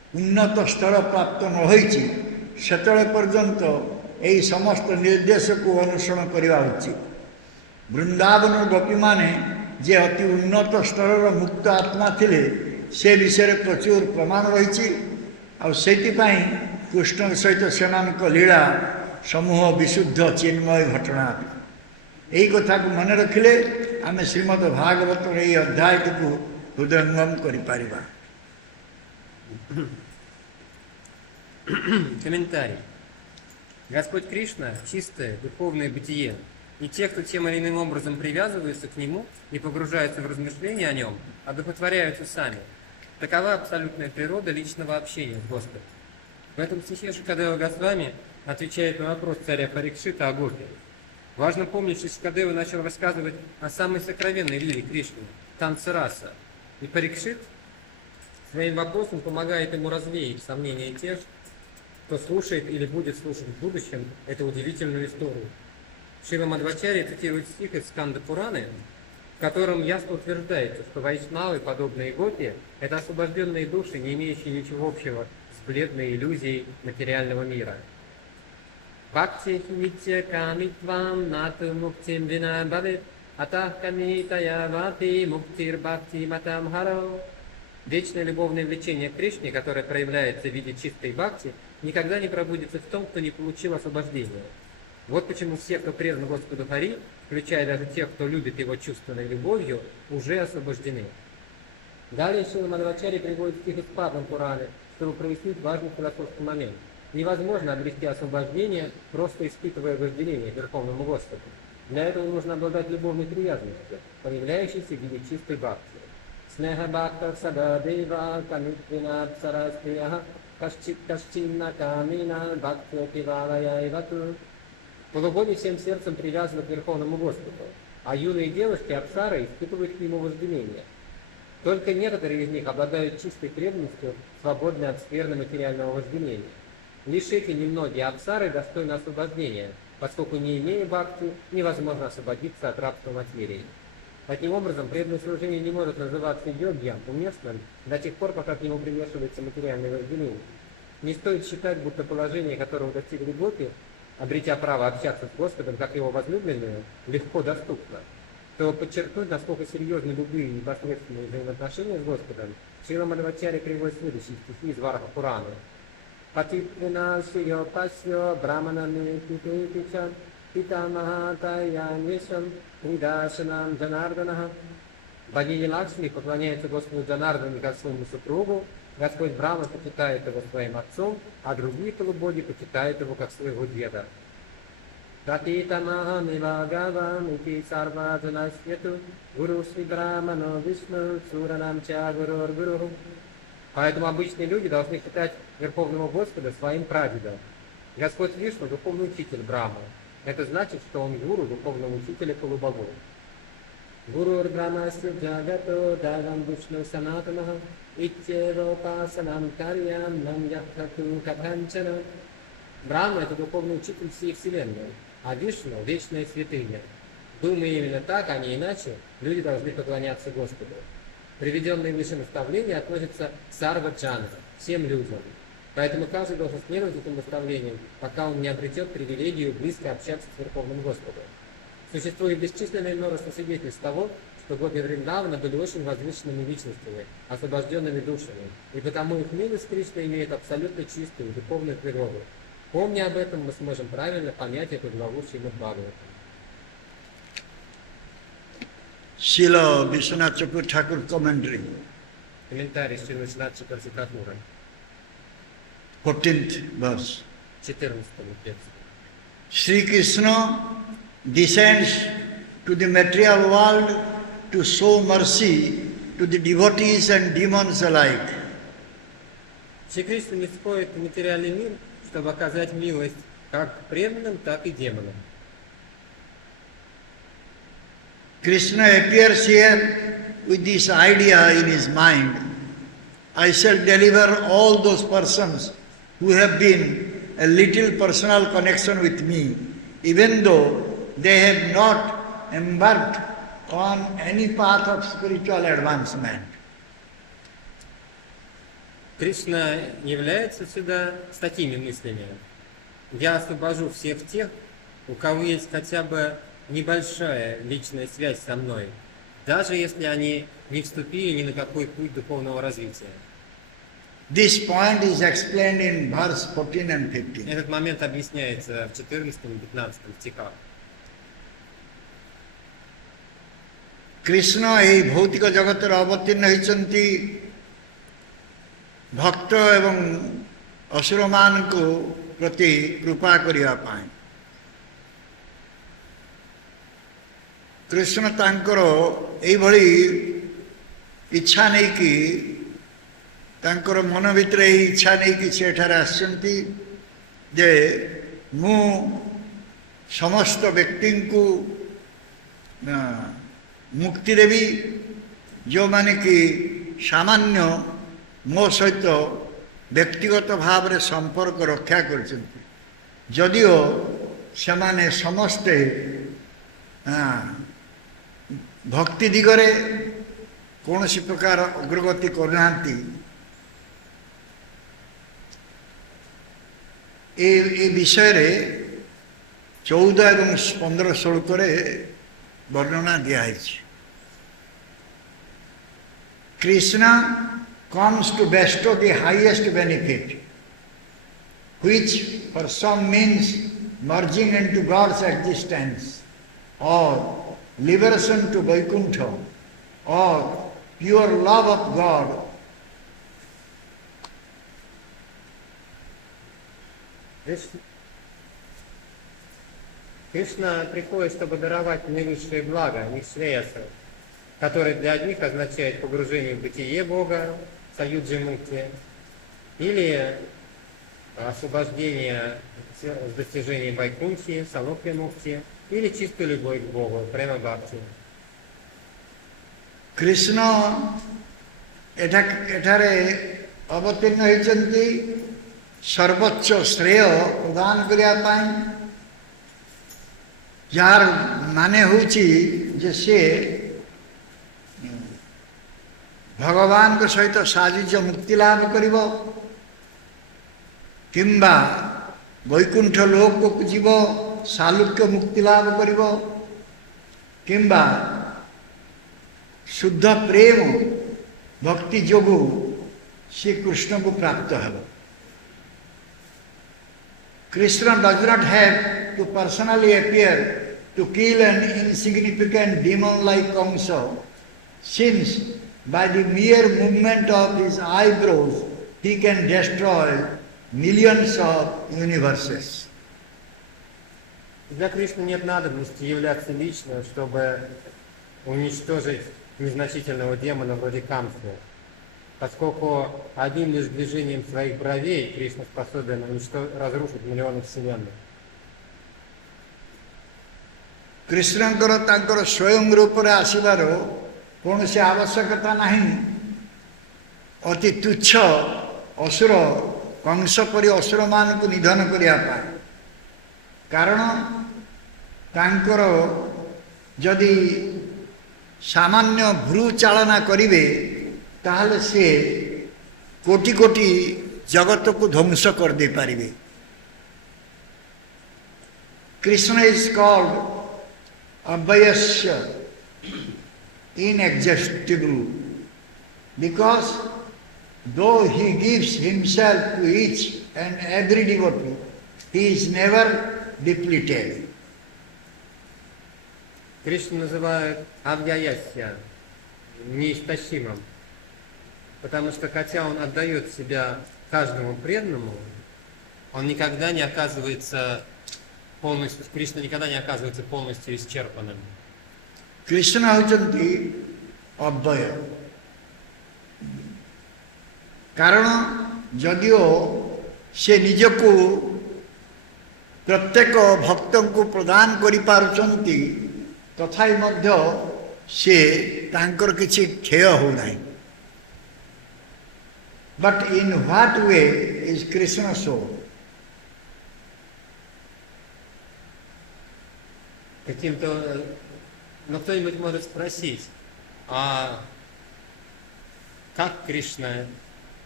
ଉନ୍ନତ ସ୍ତର ପ୍ରାପ୍ତ ନ ହୋଇଛି ସେତେବେଳେ ପର୍ଯ୍ୟନ୍ତ ଏହି ସମସ୍ତ ନିର୍ଦ୍ଦେଶକୁ ଅନୁସରଣ କରିବା ଉଚିତ। ବୃନ୍ଦାବନ ଗୋପୀମାନେ ଯେ ଅତି ଉନ୍ନତ ସ୍ତରର ମୁକ୍ତ ଆତ୍ମା ଥିଲେ ସେ ବିଷୟରେ ପ୍ରଚୁର ପ୍ରମାଣ ରହିଛି। ଆଉ ସେଥିପାଇଁ କୃଷ୍ଣଙ୍କ ସହିତ ସେମାନଙ୍କ ଲୀଳା ସମୂହ ବିଶୁଦ୍ଧ ଚିନ୍ମୟ ଘଟଣା। ଏହି କଥାକୁ ମନେ ରଖିଲେ ଆମେ ଶ୍ରୀମଦ ଭାଗବତର ଏହି ଅଧ୍ୟାୟଟିକୁ ହୃଦୟଙ୍ଗମ କରିପାରିବା। Комментарий. Господь Кришна – чистое духовное бытие, и те, кто тем или иным образом привязываются к Нему и погружаются в размышления о Нем, одухотворяются сами. Такова абсолютная природа личного общения с Господом. В этом стихе Шукадева Госвами отвечает на вопрос царя Парикшита о Гопе. Важно помнить, что Шукадева начал рассказывать о самой сокровенной лиле Кришны – Танцараса. И Парикшит своим вопросом помогает ему развеять сомнения тех, кто слушает или будет слушать в будущем эту удивительную историю. Шрила Мадхвачарья цитирует стих из Сканда Пураны, в котором ясно утверждается, что вайшнавы, подобные Гопи, это освобожденные души, не имеющие ничего общего с бледной иллюзией материального мира. Бхакти нитья камитвам нату муктим вина бавит, атах камитая вати муктир бхакти матам харо. Вечное любовное влечение к Кришне, которое проявляется в виде чистой бхакти, никогда не пробудится в том, кто не получил освобождения. Вот почему все, кто предан Господу Хари, включая даже тех, кто любит его чувственной любовью, уже освобождены. Далее Шрила Мадхвачарья приводит стих из Падма Пураны, чтобы прояснить важный философский момент. Невозможно обрести освобождение, просто испытывая вожделение к Верховному Господу. Для этого нужно обладать любовной привязанностью, проявляющейся в виде чистой бхакти. Снеха бхакта сададева камитвина псарастиях кашчинна камина бхактьоти валая ивату. Полубоги всем сердцем привязаны к Верховному Господу, а юные девушки Апсары испытывают к нему вожделение. Только некоторые из них обладают чистой преданностью, свободны от скверны материального вожделения. Лишь эти немногие Апсары достойны освобождения, поскольку не имея бхакти, невозможно освободиться от рабства материи. Таким образом, преданное служение не может называться йогьям, уместным, до тех пор, пока к нему примешивается материальное вожделение. Не стоит считать, будто положение, которого достигли Гопи, обретя право общаться с Господом, как его возлюбленную, легко доступно. Чтобы подчеркнуть, насколько серьезны любые и непосредственные взаимоотношения с Господом, Шрила Мадхвачарья приводит следующие стихи из Вараха Пураны. Патитвина шиё пасьё браманами питетича питамаха таян вишам придашанам джанарданаха. Богиня Лакшми поклоняется Господу Джанардану как своему супругу, Господь Брахма почитает его своим отцом, а другие полубоги почитают его как своего деда. Татитамаха мивагавам ити сарваджанасьяту гуру шри брамано вишну суранам ча гурур гуру. Поэтому обычные люди должны считать Верховного Господа своим прадедом. Господь Вишну – духовный учитель Брахмы. Это значит, что он гуру, духовного учителя полубогов. Гуру Брахмасya джагато дагам вишну санатанаха итьевопасанам карьям нам яхату катанчана. Брахма – это духовный учитель всей Вселенной, а Вишну – вечная святыня. Думая именно так, а не иначе, люди должны поклоняться Господу. Приведенные выше наставления относятся к сарва-джана, всем людям. Поэтому каждый должен следовать этим наставлениям, пока он не обретет привилегию близко общаться с Верховным Господом. Существует бесчисленное множество свидетельств того, что Гопи Вриндавана были очень возвышенными личностями, освобожденными душами, и потому их милость Кришны имеет абсолютно чистую духовную природу. Помня об этом, мы сможем правильно понять эту главу Шримад Бхагаватам. Srila Vishwanath Chakravarti Thakur commentary, Комментарий Шрила Вишванатха Чакраварти Thakura, 14th verse. 14 текст. Sri Krishna descends to the material world to show mercy to the devotees and demons alike. Шри Кришна не сходит в материальный мир, чтобы оказать милость как преданным, так и демонам. Krishna appears here with this idea in his mind. I shall deliver all those persons who have been a little personal connection with me, even though they have not embarked on any path of spiritual advancement. Кришна является сюда с такими мыслями. Я освобожу всех тех, у кого есть хотя бы небольшая личная связь со мной, даже если они не вступили ни на какой путь духовного развития. This point is explained in verse 14 and 15. Этот момент объясняется в 14 и 15 стихах. Krishna ଏହି ଭୌତିକ ଜଗତରେ ଅବତୀର୍ଣ୍ଣ ହୋଇଛନ୍ତି ଭକ୍ତ ଏବଂ ଅସୁରମାନଙ୍କୁ ପ୍ରତି କୃପା କରିବା ପାଇଁ। କୃଷ୍ଣ ତାଙ୍କର ଏଇଭଳି ଇଚ୍ଛା ନେଇକି ତାଙ୍କର ମନ ଭିତରେ ଏଇ ଇଚ୍ଛା ନେଇକି ସେ ଏଠାରେ ଆସିଛନ୍ତି ଯେ ମୁଁ ସମସ୍ତ ବ୍ୟକ୍ତିଙ୍କୁ ମୁକ୍ତି ଦେବି ଯେଉଁମାନେ କି ସାମାନ୍ୟ ମୋ ସହିତ ବ୍ୟକ୍ତିଗତ ଭାବରେ ସମ୍ପର୍କ ରକ୍ଷା କରିଛନ୍ତି, ଯଦିଓ ସେମାନେ ସମସ୍ତେ ଭକ୍ତି ଦିଗରେ କୌଣସି ପ୍ରକାର ଅଗ୍ରଗତି କରୁନାହାନ୍ତି। ଏ ବିଷୟରେ 14 ଏବଂ 15 ଶ୍ଲୋକରେ ବର୍ଣ୍ଣନା ଦିଆହେଇଛି। Krishna comes to bestow the highest benefit, which for some means merging into God's existence, or liberation to Vaikuntha, or pure love of God. Кришна приходит, чтобы даровать наивысшие блага, нишреяса, который для одних означает погружение в бытие Бога, саюджи мукти, или освобождение с достижением Вайкунхи, Салокхи мукти, или чистую любовь к Богу, према бхакти. Krishna ଏଠାରେ ଅବତୀର୍ଣ୍ଣ ହୋଇଛନ୍ତି ସର୍ବୋଚ୍ଚ ଶ୍ରେୟ ପ୍ରଦାନ କରିବା ପାଇଁ, ଯାହାର ମାନେ ହେଉଛି ଯେ ସେ ଭଗବାନଙ୍କ ସହିତ ସାଯୁଜ୍ୟ ମୁକ୍ତି ଲାଭ କରିବ, କିମ୍ବା ବୈକୁଣ୍ଠ ଲୋକକୁ ଯିବ, ସାଲୁକ୍ୟ ମୁକ୍ତି ଲାଭ କରିବ, କିମ୍ବା शुद्ध प्रेम भक्ति जोगु श्री कृष्ण को प्राप्त है। Krishna does not have to personally appear to kill an insignificant demon like Kamsa, since by the mere movement of his eyebrows he can destroy millions of universes. Для Кришны нет надобности являться лично, чтобы уничтожить незначительного демона вроде Камсы, поскольку одним лишь движением своих бровей Кришна способен разрушить миллионы вселенных. କୃଷ୍ଣଙ୍କର ତାଙ୍କର ସ୍ୱୟଂ ରୂପରେ ଆସିବାର କୌଣସି ଆବଶ୍ୟକତା ନାହିଁ। ଅତି ତୁଚ୍ଛ ଅସୁର କଂସ ପରି ଅସୁରମାନଙ୍କୁ ନିଧନ କରିବା ପାଇଁ, କାରଣ ତାଙ୍କର ଯଦି ସାମାନ୍ୟ ଭ୍ରୁ ଚାଳନା କରିବେ ତାହେଲେ ସେ କୋଟି କୋଟି ଜଗତକୁ ଧ୍ୱଂସ କରିଦେଇପାରିବେ। Krishna is called ଅବ୍ୟୟସ୍ୟ, inexhaustible, because though he gives himself to each and every devotee, he is never depleted. Кришну называют Авьяясья, неистощимым, потому что хотя он отдает себя каждому преданному, он никогда не оказывается полностью, Кришна никогда не оказывается полностью исчерпанным. Krishna ହେଉଛନ୍ତି ଅବ୍ୟୟ, କାରଣ ଯଦିଓ ସେ ନିଜକୁ ପ୍ରତ୍ୟେକ ଭକ୍ତଙ୍କୁ ପ୍ରଦାନ କରିପାରୁଛନ୍ତି, ତଥାପି ମଧ୍ୟ ସେ ତାଙ୍କର କିଛି କ୍ଷୟ ହେଉନାହିଁ। But in what way is Krishna so? Но кто-нибудь может спросить, а как Кришна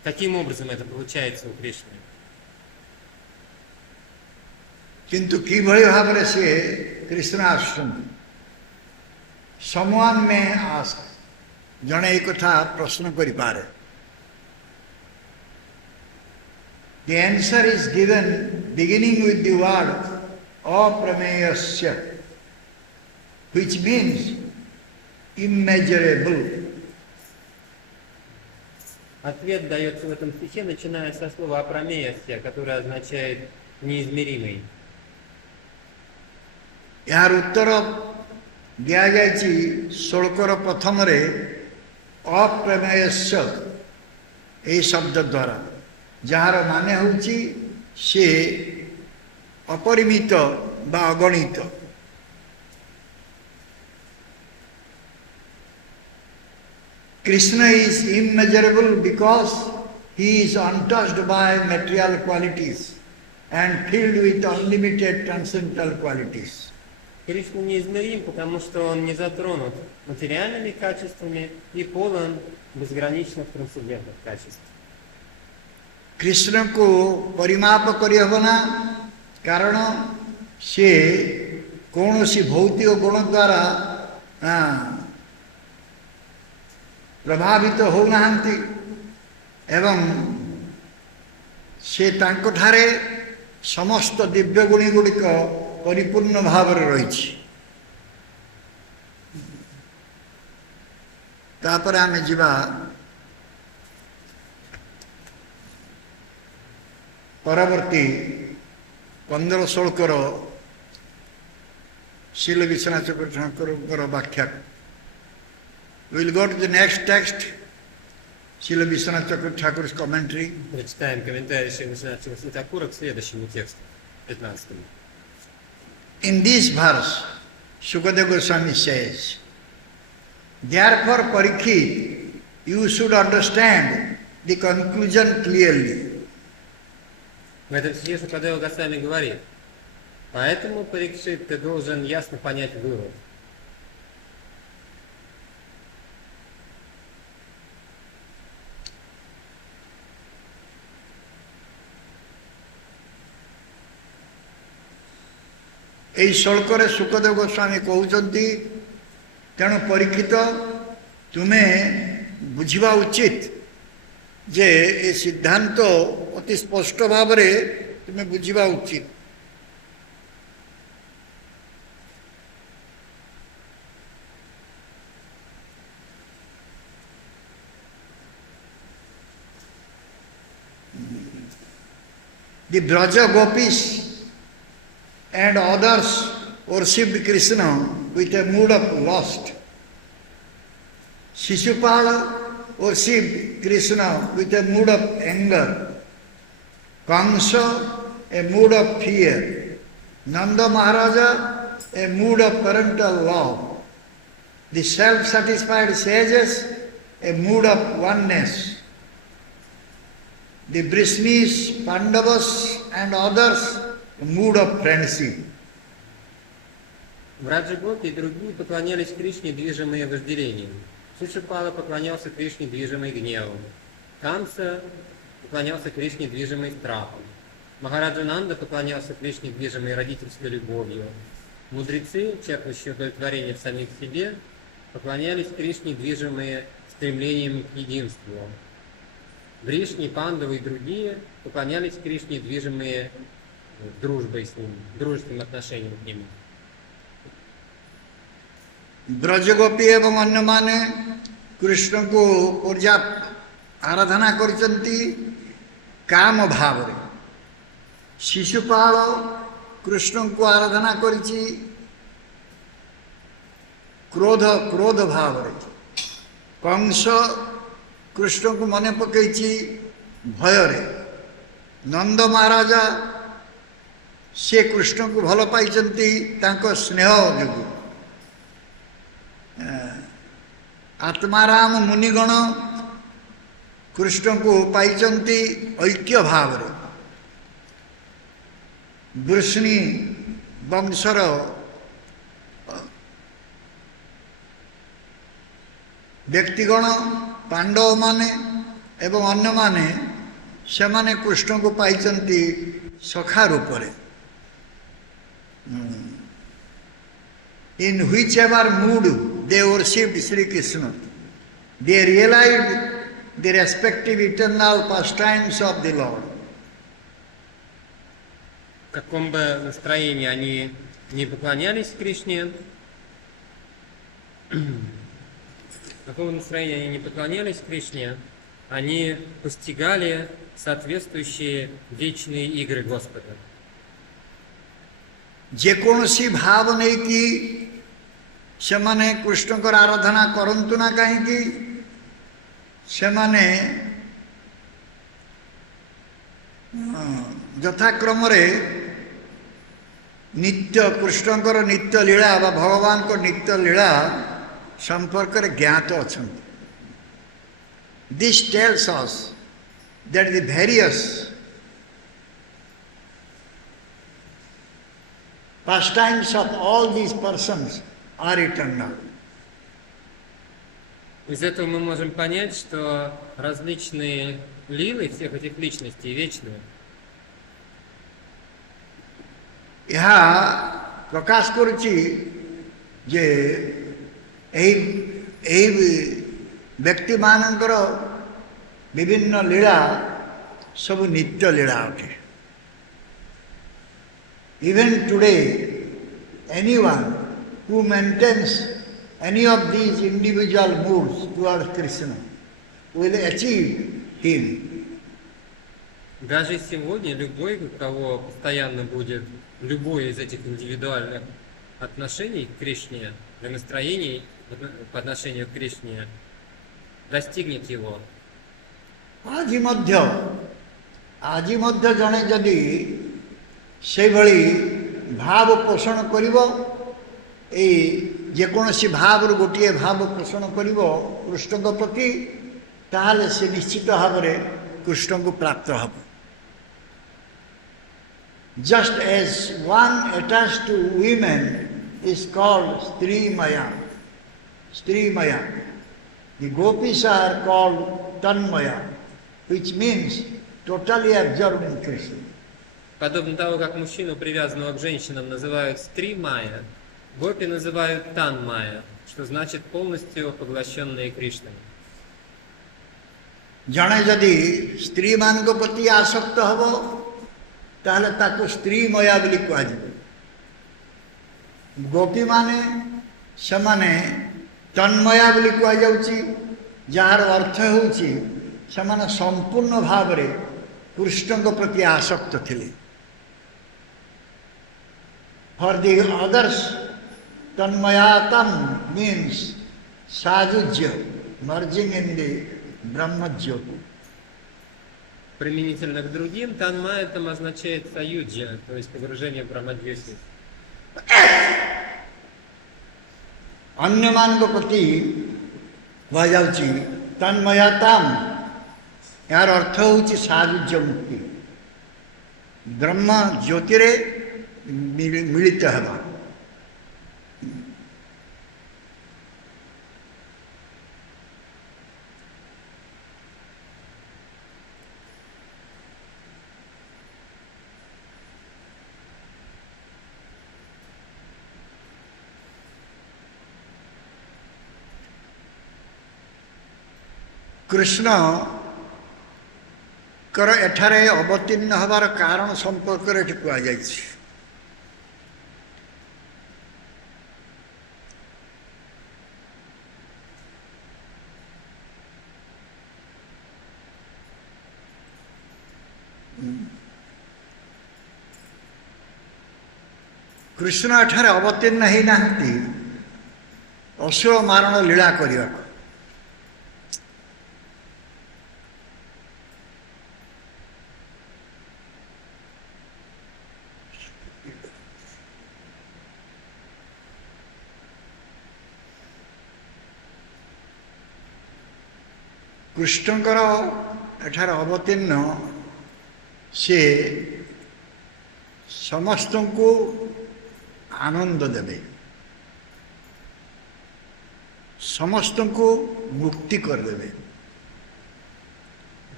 Каким образом это получается у Кришны? किंतु किभଳି भाବରେ से कृष्ण आसुଛନ୍ତି someone may ask जणे एक कथा प्रश्न करि पारे the answer is given beginning with the word aprameyasya which means immeasurable. Ответ дается в этом стихе, начиная со слова «апрамеясья», которое означает «неизмеримый». यार उत्तर दिया जायछि श्लोकर प्रथमरे अप्रमेयस्य ए शब्द द्वारा जार माने होछि से अपरिमित बा अगणित. Krishna is immeasurable because he is untouched by material qualities and filled with unlimited transcendental qualities. Кришна неизмерим, потому что он не затронут материальными качествами и полон безграничных трансцендентных качеств. Krishna को परिमाप करि हबना कारण से कौनसी भौतिक गुण द्वारा प्रभावित हो नाहंती एवं से तांको ठारे समस्त दिव्य गुणी गुड़िक परिपूर्ण भाव रही. तापर आमे जीवा परवर्ती 15 श्लोकर शील विश्वनाथ चक्रवर्ती ठाकुर व्याख्या. We will go to the next text, Srila Vishwanath Chakravarti Thakur's commentary. Прочитаем комментарий Шрила Вишваната Чакраварти Thakura к следующему тексту, 15. In this verse, Sukadeva Goswami says, therefore, Parikshit, you should understand the conclusion clearly. В этом стихе Шукадева Госвами говорит: поэтому, Парикшит, ты должен ясно понять вывод. এই শ্লোকরে সুখদেব গোস্বামী কହୁଛନ୍ତି তেଣୁ ପରୀକ୍ଷିତ ତୁମେ ବୁଝିବା ଉଚିତ ଯେ ଏ ସିଦ୍ଧାନ୍ତ ଅତି ସ୍ପଷ୍ଟ ଭାବରେ ତୁମେ ବୁଝିବା ଉଚିତ. The Braja Gopis and others worshipped Krishna with a mood of lust. Shishupala worshipped Krishna with a mood of anger. Kamsa, a mood of fear. Nanda Maharaja, a mood of parental love. The self-satisfied sages, a mood of oneness. The Brishnis, Pandavas and others, a mood of friendship. Браджа Гопи и другие поклонялись Кришне, движимые вожделением. Шишипала поклонялся Кришне, движимый гневом. Камса поклонялся Кришне, движимый страхом. Махараджананда поклонялся Кришне, движимой родительской любовью. Мудрецы, черпающие удовлетворение в самих себе, поклонялись Кришне, движимые стремлением к единству. Бришни, Пандавы и другие поклонялись Кришне, движимые дружбой с ним, дружеским отношением к нему. ब्रजगोपी एवं अन्य माने कृष्ण को पर्याप्त आराधना करचंती काम भाव रे. शिशुपाल कृष्ण को आराधना करिछि क्रोध भाव रे. कंस कृष्ण को मने पकईछि भय रे. नंद महाराजा से कृष्ण को भल पाइचंती तांको स्नेह जोगु. आत्माराम मुनिगण कृष्ण को पाइचंती ऐक्य भाव रे. वृष्णि वंशर व्यक्तिगण पांडव माने एवं अन्य माने सेमाने कृष्ण को पाइचंती सखा रूप रे in whichever mood they worshipped Sri Krishna, they realized the respective eternal pastimes of the Lord. В каком бы настроении они не поклонялись Кришне, в каком настроении они не поклонялись Кришне, они постигали соответствующие вечные игры Господа. जेकोसी भाव नहीं कि सेमाने कृष्ण को आराधना करंतु ना कहीं सेमाने यथाक्रम नित्य कृष्णकर नित्य लीला बा भगवान को नित्य लीला संपर्क रे ज्ञात अच्छा. This tells us that the various pastimes of all these persons are eternal. Из этого мы можем понять, что различные лилы всех этих личностей вечные. यह प्रकाश करुची जे व्यक्ति मानकर विभिन्न लीला सब नित्य लीला अटे. Even today, anyone who maintains any of these individual moods towards Krishna will achieve him. Даже сегодня любой, у кого постоянно будет любое из этих индивидуальных отношений к Кришне, настроений по отношению к Кришне, достигнет его. आज मध्य जने जदि से भली भाव पोषण करिवो ए जेकोसी भाव गोटे भाव पोषण करिवो कृष्ण को प्रति ताहले से निश्चित भाव रे कृष्ण को प्राप्त hub. Just as one attached to women is called स्त्री माया the gopis are called Tanmaya which means totally absorbed इन कृष्ण. Подобно того, как мужчину, привязанного к женщинам, называют стри майя, гопи называют тан майя, что значит полностью поглощенные Кришной. जड़े जदि स्त्री मान को प्रति आसक्त हम ताहले ताको स्त्री मया बोली कह. गोपी माने सेमाने तन्मया बोली कह जाउची जार अर्थ होउची सेमाने संपूर्ण भाव रे कृष्ण को प्रति आसक्त थिले. For the others, Tanmayatam means Sajujya, merging in the Brahma Jyoti. Применительно к другим, танмая там означает саюджа, то есть погружение в Брахмадьюти. अन्यमान को प्रति कह जाउची तन्मयताम यार अर्थ होउची साजुज्य मुक्ति ब्रह्म ज्योति रे मिलित हेबा. कृष्ण कर एठारे अवतीर्ण हबार कारण संपर्क रे कह जाइछि. कृष्ण एठारे अवतीर्ण ही नाहंती असुर मारण लीला करिया. कृष्णकर एठार अवतीर्ण से समस्त को आनंद देवे, समस्त को मुक्ति करदे.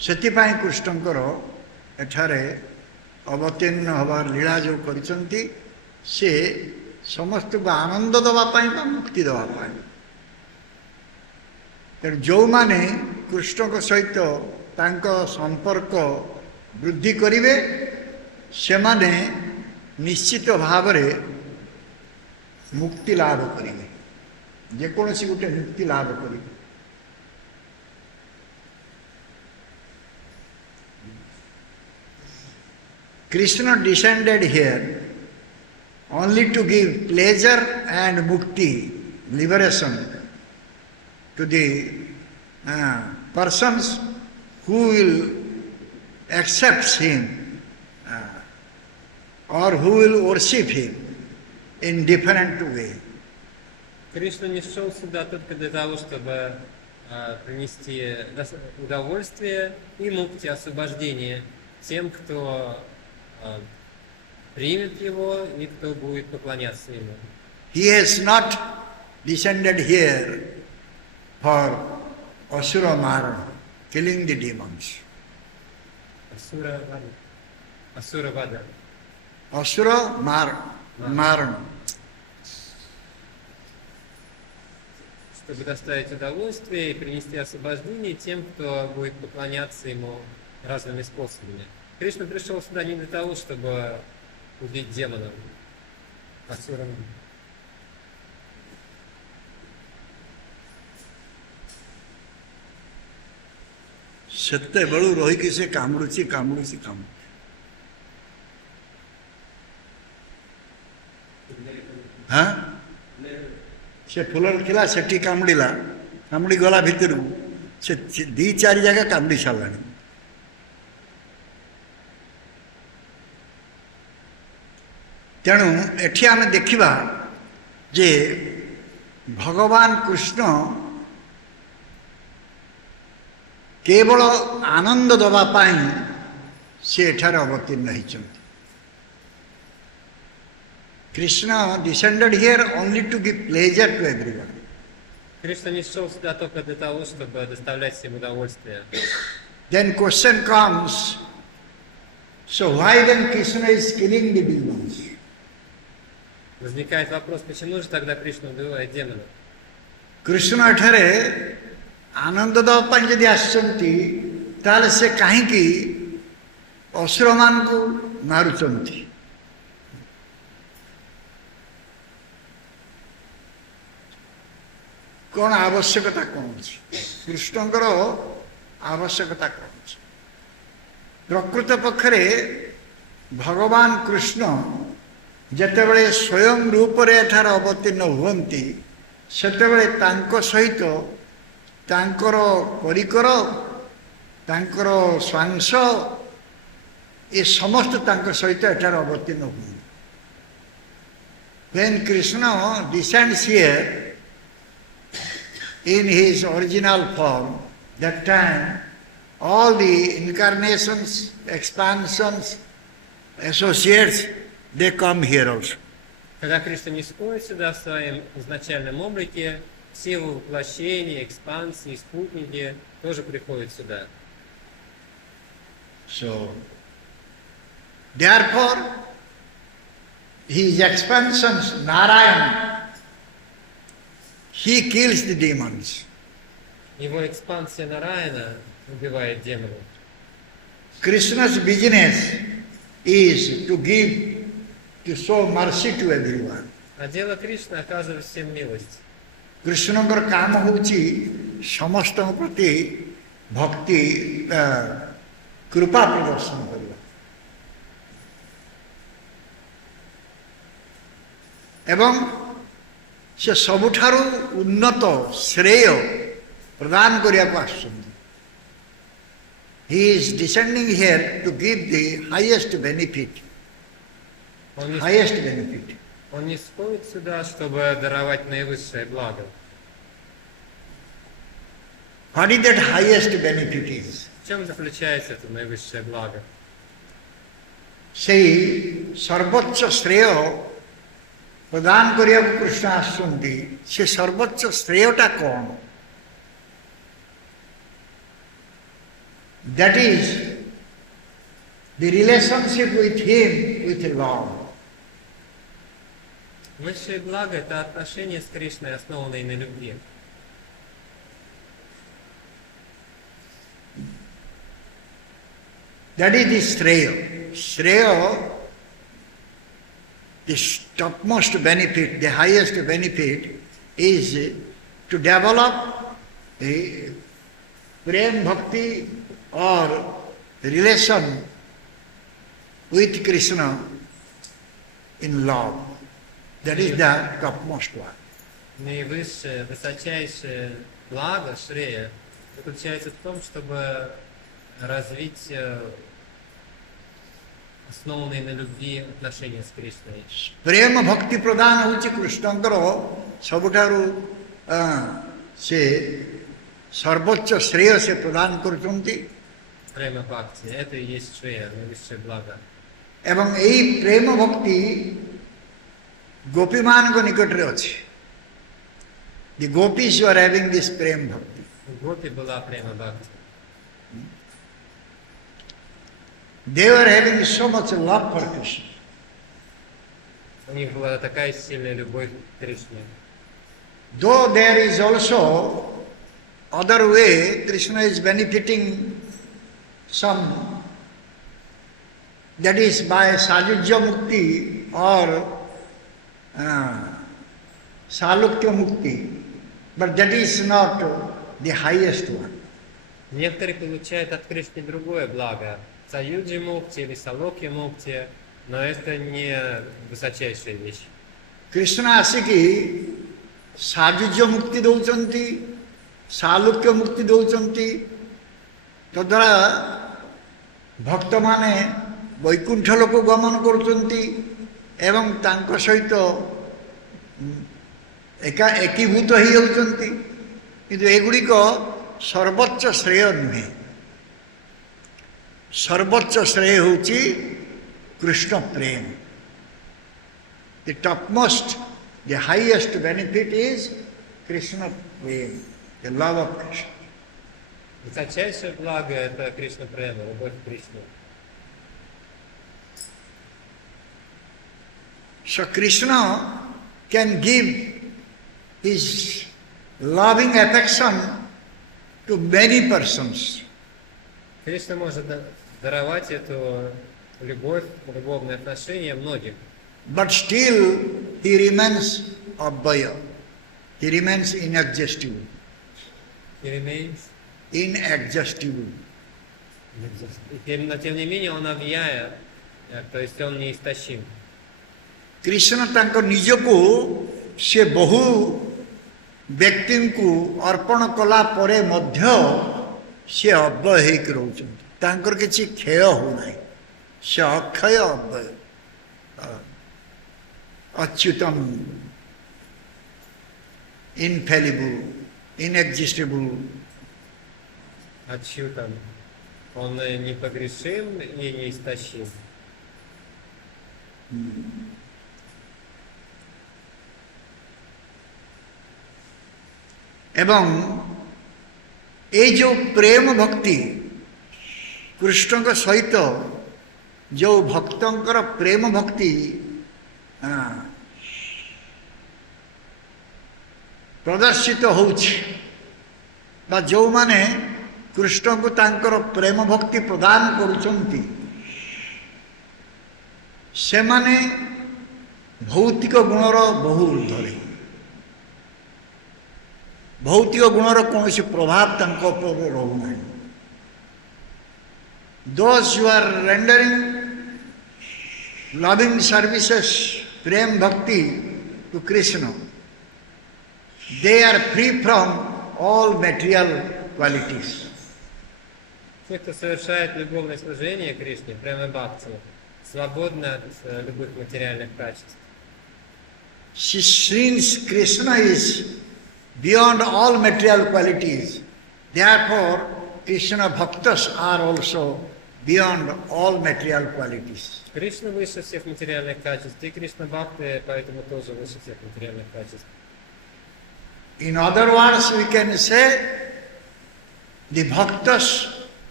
ସେଥିପାଇଁ କୃଷ୍ଣଙ୍କର ଏଠାରେ ଅବତୀର୍ଣ୍ଣ ହେବାର ଲୀଳା ଯେଉଁ କରିଛନ୍ତି ସେ ସମସ୍ତଙ୍କୁ ଆନନ୍ଦ ଦେବା ପାଇଁ ବା ମୁକ୍ତି ଦେବା ପାଇଁ। ତେଣୁ ଯେଉଁମାନେ କୃଷ୍ଣଙ୍କ ସହିତ ତାଙ୍କ ସମ୍ପର୍କ ବୃଦ୍ଧି କରିବେ ସେମାନେ ନିଶ୍ଚିତ ଭାବରେ ମୁକ୍ତି ଲାଭ କରିବେ, ଯେକୌଣସି ଗୋଟେ ମୁକ୍ତି ଲାଭ କରିବେ। Krishna descended here only to give pleasure and mukti, liberation, to the persons who will accept him or who will worship him in different way. Кришна не шел сюда только для того, чтобы принести удовольствие и мукти, освобождение тем, кто примет его и кто будет поклоняться ему. He has not descended here for asura marana, killing the demons. Асура Вада. Asura marana. Чтобы доставить удовольствие и принести освобождение тем, кто будет поклоняться ему разными способами. Кришна пришел сюда не для того, чтобы убить демонов, асурам. ସେତେବେଳୁ ରହିକି ସେ କାମୁଡୁଛି। ହଁ ସେ ଫୁଲରେ ଥିଲା ସେଠି କାମୁଡ଼ିଲା, କାମୁଡ଼ି ଗଲା ଭିତରକୁ ସେ 2-4 ଜାଗା କାମୁଡ଼ି ସାରିଲାଣି। ତେଣୁ ଏଠି ଆମେ ଦେଖିବା ଯେ ଭଗବାନ କୃଷ୍ଣ କେବଳ ଆନନ୍ଦ ଦେବା ପାଇଁ ସେ ଏଠାରେ ଅବତୀର୍ଣ୍ଣ ହୋଇଛନ୍ତି। Krishna descended here only to give pleasure to everyone. Кришна не шел сюда только для того, чтобы доставлять всем удовольствие. Then question comes, so why then Krishna is killing the demons? Возникает вопрос, почему же тогда Кришна убивает демонов? Krishna ଏଠାରେ ଆନନ୍ଦ ଦେବା ପାଇଁ ଯଦି ଆସିଛନ୍ତି ତାହେଲେ ସେ କାହିଁକି ଅସୁରମାନଙ୍କୁ ମାରୁଛନ୍ତି? କ'ଣ ଆବଶ୍ୟକତା କ'ଣ ଅଛି? କୃଷ୍ଣଙ୍କର ଆବଶ୍ୟକତା କ'ଣ ଅଛି? ପ୍ରକୃତ ପକ୍ଷରେ ଭଗବାନ କୃଷ୍ଣ ଯେତେବେଳେ ସ୍ୱୟଂ ରୂପରେ ଏଠାରେ ଅବତୀର୍ଣ୍ଣ ହୁଅନ୍ତି ସେତେବେଳେ ତାଙ୍କ ସହିତ ତାଙ୍କର ପରିକର, ତାଙ୍କର ସ୍ୱାଂଶ ଏ ସମସ୍ତ ତାଙ୍କ ସହିତ ଏଠାରେ ଅବତୀର୍ଣ୍ଣ ହୁଅନ୍ତି। When Krishna descends here in his original form, that time all the incarnations, expansions, associates, they come here also. Когда Кришна не сходит сюда в своем изначальном облике, все его воплощения, экспансии, спутники тоже приходят сюда. So, therefore, his expansions, Narayan, he kills the demons. Его экспансия Нараяна убивает демонов. Krishna's business is to show mercy to everyone. А дело Кришны оказывать всем милость. କୃଷ୍ଣଙ୍କର କାମ ହେଉଛି ସମସ୍ତଙ୍କ ପ୍ରତି ଭକ୍ତି କୃପା ପ୍ରଦର୍ଶନ କରିବା ଏବଂ ସେ ସବୁଠାରୁ ଉନ୍ନତ ଶ୍ରେୟ ପ୍ରଦାନ କରିବାକୁ ଆସୁଛନ୍ତି। He is descending here to give the highest benefit. Highest benefit. Он не сходит сюда, чтобы даровать наивысшее благо. What is that highest benefit is? В чем заключается это наивысшее благо? ସେହି ସର୍ବୋଚ୍ଚ ଶ୍ରେୟ ପ୍ରଦାନ କରିବାକୁ କୃଷ୍ଣ ଆସୁଛନ୍ତି। ସେ ସର୍ବୋଚ୍ଚ ଶ୍ରେୟଟା କ'ଣ? That is the relationship with Him, with Lord. Высшее благо – это отношения с Кришной, основанные на любви. That is the Shreya. Shreya, the topmost benefit, the highest benefit is to develop a prem bhakti or relation with Krishna in love. That is the topmost one. Наивысшее, высочайшее благо Шрея заключается в том, чтобы развить основанные на любви отношения с Кришной. ପ୍ରେମ ଭକ୍ତି ପ୍ରଦାନ ହେଉଛି କୃଷ୍ଣଙ୍କର ସବୁଠାରୁ ସେ ସର୍ବୋଚ୍ଚ ଶ୍ରେୟ ସେ ପ୍ରଦାନ କରୁଛନ୍ତି Према Бхакти – это и есть Шрея, наивысшее благо. ଏବଂ ଏହି ପ୍ରେମ ଭକ୍ତି ଗୋପୀମାନଙ୍କ ନିକଟରେ ଅଛି. The gopis who are having this prem bhakti. У Гопи была Према Бхакти. They were having so much love for Krishna. У них была такая сильная любовь к Кришне. Though there is also other way, Krishna is benefiting some, that is by Sajujya Mukti or Salukya Mukti, but that is not the highest one. Некоторые получают от Кришны другое благо. Саюджи Мукти или Салокья Мукти, но это не высочайшая вещь. Krishna ଆସିକି ସାଜୁଜ୍ୟ ମୁକ୍ତି ଦେଉଛନ୍ତି, ସାଲୁକ୍ୟ ମୁକ୍ତି ଦେଉଛନ୍ତି, ତଦ୍ୱାରା ଭକ୍ତମାନେ ବୈକୁଣ୍ଠ ଲୋକ ଗମନ କରୁଛନ୍ତି ଏବଂ ତାଙ୍କ ସହିତ ଏକୀଭୂତ ହେଇଯାଉଛନ୍ତି, କିନ୍ତୁ ଏଗୁଡ଼ିକ ସର୍ବୋଚ୍ଚ ଶ୍ରେୟ ନୁହେଁ. ସର୍ବୋଚ୍ଚ ଶ୍ରେୟ ହେଉଛି କୃଷ୍ଣ ପ୍ରେମ. The topmost, the highest benefit is Krishna prema, the love of Krishna. Высочайшее благо – это Кришна Према, любовь к Кришне. So Krishna can give his loving affection to many persons. Кришна может даровать эту любовь, любовные отношения многим. But still he remains abhaya. He remains inexhaustible. He remains. Inexhaustible. Но тем не менее он объяя, то есть он неистощим. Krishna ତାଙ୍କ ନିଜକୁ ସେ ବହୁ ବ୍ୟକ୍ତିଙ୍କୁ ଅର୍ପଣ କଲା ପରେ ମଧ୍ୟ ସେ ଅବ୍ୟୟ ହେଇକି ରହୁଛନ୍ତି. ତାଙ୍କର କିଛି କ୍ଷୟ ହେଉନାହିଁ. ସେ ଅକ୍ଷୟ ଅବ୍ୟୟ, ଅଚ୍ୟୁତମ, infallible, inexhaustible. Отчютан. Он непогрешим и неистощим. ଏବଂ ଏଇ ଯେଉଁ ପ୍ରେମ ଭକ୍ତି କୃଷ୍ଣଙ୍କ ସହିତ ଯେଉଁ ଭକ୍ତଙ୍କର ପ୍ରେମ ଭକ୍ତି ପ୍ରଦର୍ଶିତ ହେଉଛି ବା ଯେଉଁମାନେ କୃଷ୍ଣଙ୍କୁ ତାଙ୍କର ପ୍ରେମ ଭକ୍ତି ପ୍ରଦାନ କରୁଛନ୍ତି ସେମାନେ ଭୌତିକ ଗୁଣର ବହୁ ଉର୍ଦ୍ଧ୍ୱରେ. ଭୌତିକ ଗୁଣର କୌଣସି ପ୍ରଭାବ ତାଙ୍କ ଉପରେ ରହୁନାହିଁ. Those who are rendering loving services, prem bhakti to Krishna, they are free from all material qualities. Те, кто совершает любовное служение Кришне, прямо бхакти, свободны от любых материальных качеств. Since Krishna is beyond all material qualities, therefore Krishna bhaktas are also beyond all material qualities. Кришна выше всех материальных качеств, и Кришна Бхакти поэтому тоже выше всех материальных качеств. In other words, we can say the bhaktas